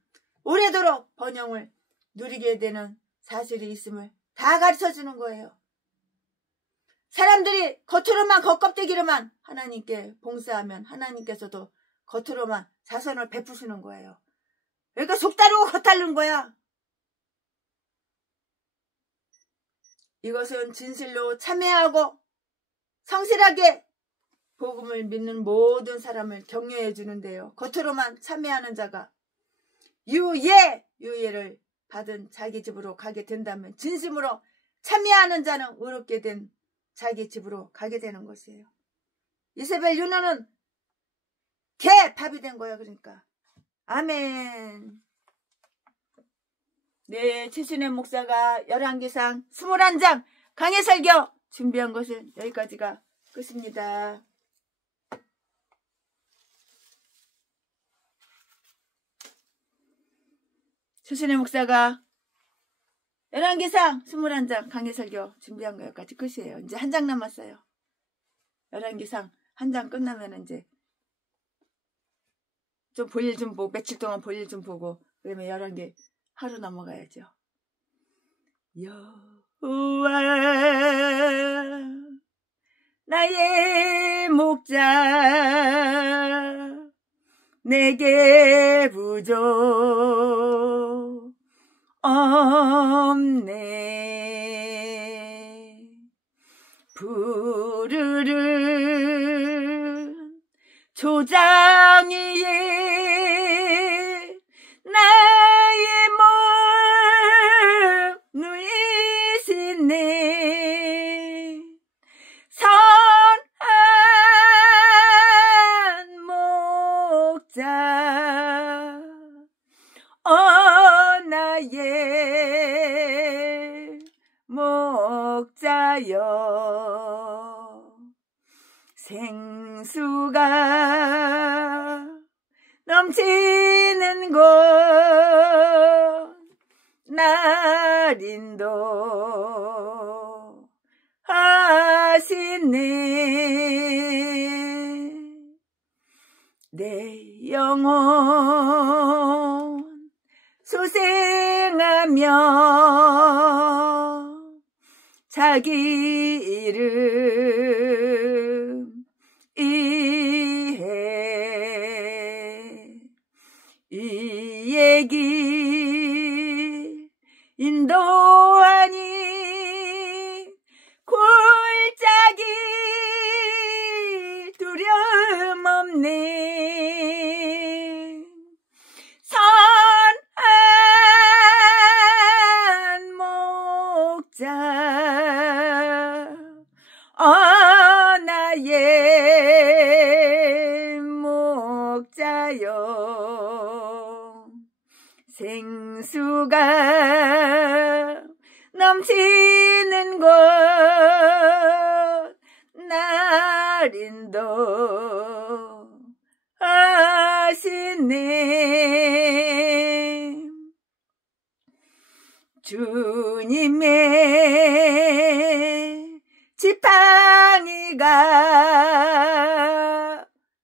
오래도록 번영을 누리게 되는 사실이 있음을 다 가르쳐주는 거예요. 사람들이 겉으로만 겉껍데기로만 하나님께 봉사하면 하나님께서도 겉으로만 자선을 베푸시는 거예요. 그러니까 속 다르고 겉 다른 거야. 이것은 진실로 참회하고 성실하게 복음을 믿는 모든 사람을 격려해 주는데요. 겉으로만 참회하는 자가 유예를 받은 자기 집으로 가게 된다면 진심으로 참회하는 자는 의롭게 된 자기 집으로 가게 되는 것이에요. 이세벨 윤호는 개 밥이 된 거야. 그러니까 아멘. 네, 최순애 목사가 열왕기상 21장 강해설교 준비한 것은 여기까지가 끝입니다. 최순애 목사가 열왕기상 21장 강해설교 준비한 거 여기까지 끝이에요. 이제 한 장 남았어요. 열왕기상 한 장 끝나면 이제 좀 볼일 좀 보고 며칠 동안 볼일 좀 보고 그러면 열왕기 하루 넘어가야죠. 여호와 나의 목자 내게 부족 없네. 푸르른 조장 위에 나 나의 목자여 생수가 넘치는 곳 날 인도하시네. 내 영혼 소생하며 자기 이름 이해 이 얘기 인도하니 골짜기 두려움 없네. 선한 목자 나의 목자여 생수가 넘치는 곳 날 인도하시네. 주님의 지팡이가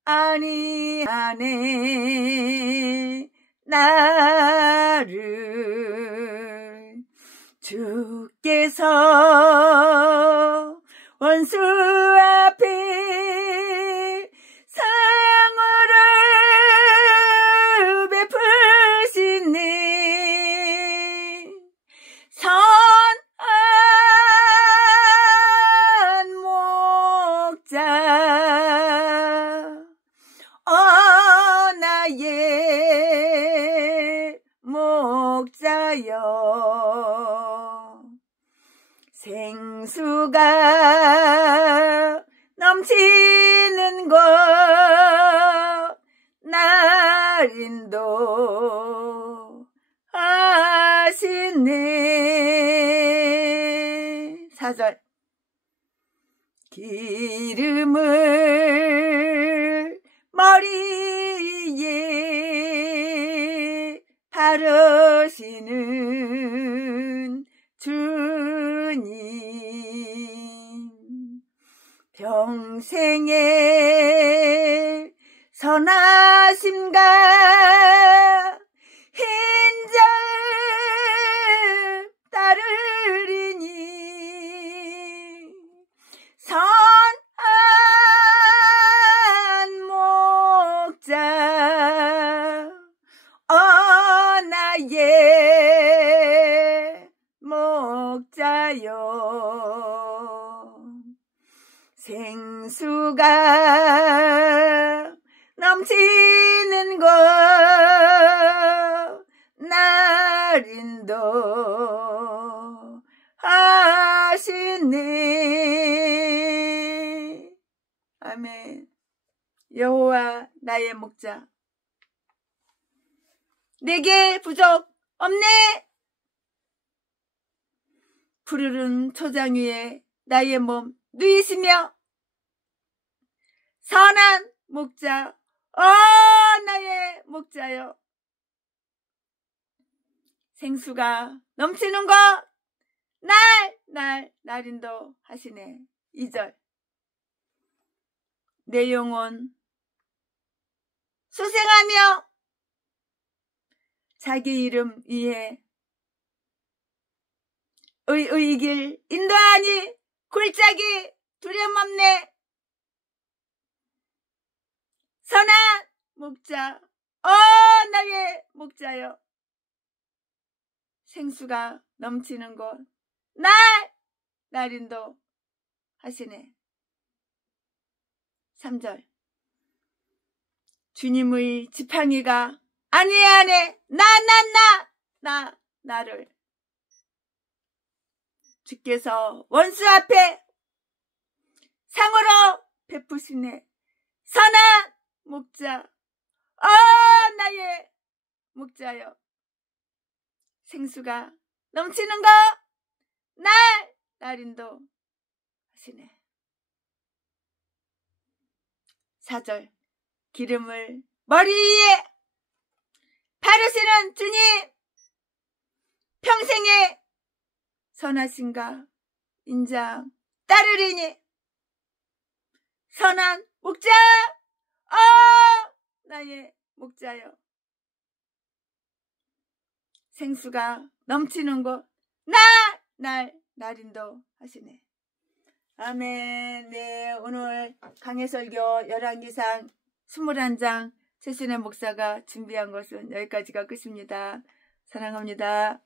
아니하네. 나를 주께서 원수 앞에 상으로 베푸시네. 선한 목자 나의 목자여 생수가 넘치는 곳 날 인도하시네. 4절 기름을 머리에 바르시는 주님 평생의 선하심과 인자 따르리니 선한 목자 나의 목자여 생수가 넘치는 곳 날 인도하시네. 아멘. 여호와 나의 목자 내게 부족 없네. 푸르른 초장 위에 나의 몸 누이시며 선한 목자 나의 목자여 생수가 넘치는 것 날 인도하시네. 2절 내 영혼 소생하며 자기 이름 위에 의의 길 인도하니 골짜기 두려움 없네. 선한 목자 나의 목자여 생수가 넘치는 곳 날 인도하시네. 3절 주님의 지팡이가 아니하네. 나를 주께서 원수 앞에 상으로 베푸시네. 선한 목자 나의 목자여 생수가 넘치는 거 날인도 하시네. 4절 기름을 머리 위에 바르시는 주님 평생에 선하신가 인장 따르리니 선한 목자 나의 목자여 생수가 넘치는 곳 날인도 하시네. 아멘. 네, 오늘 강해설교 열왕기상 21장 최순애 목사가 준비한 것은 여기까지가 끝입니다. 사랑합니다.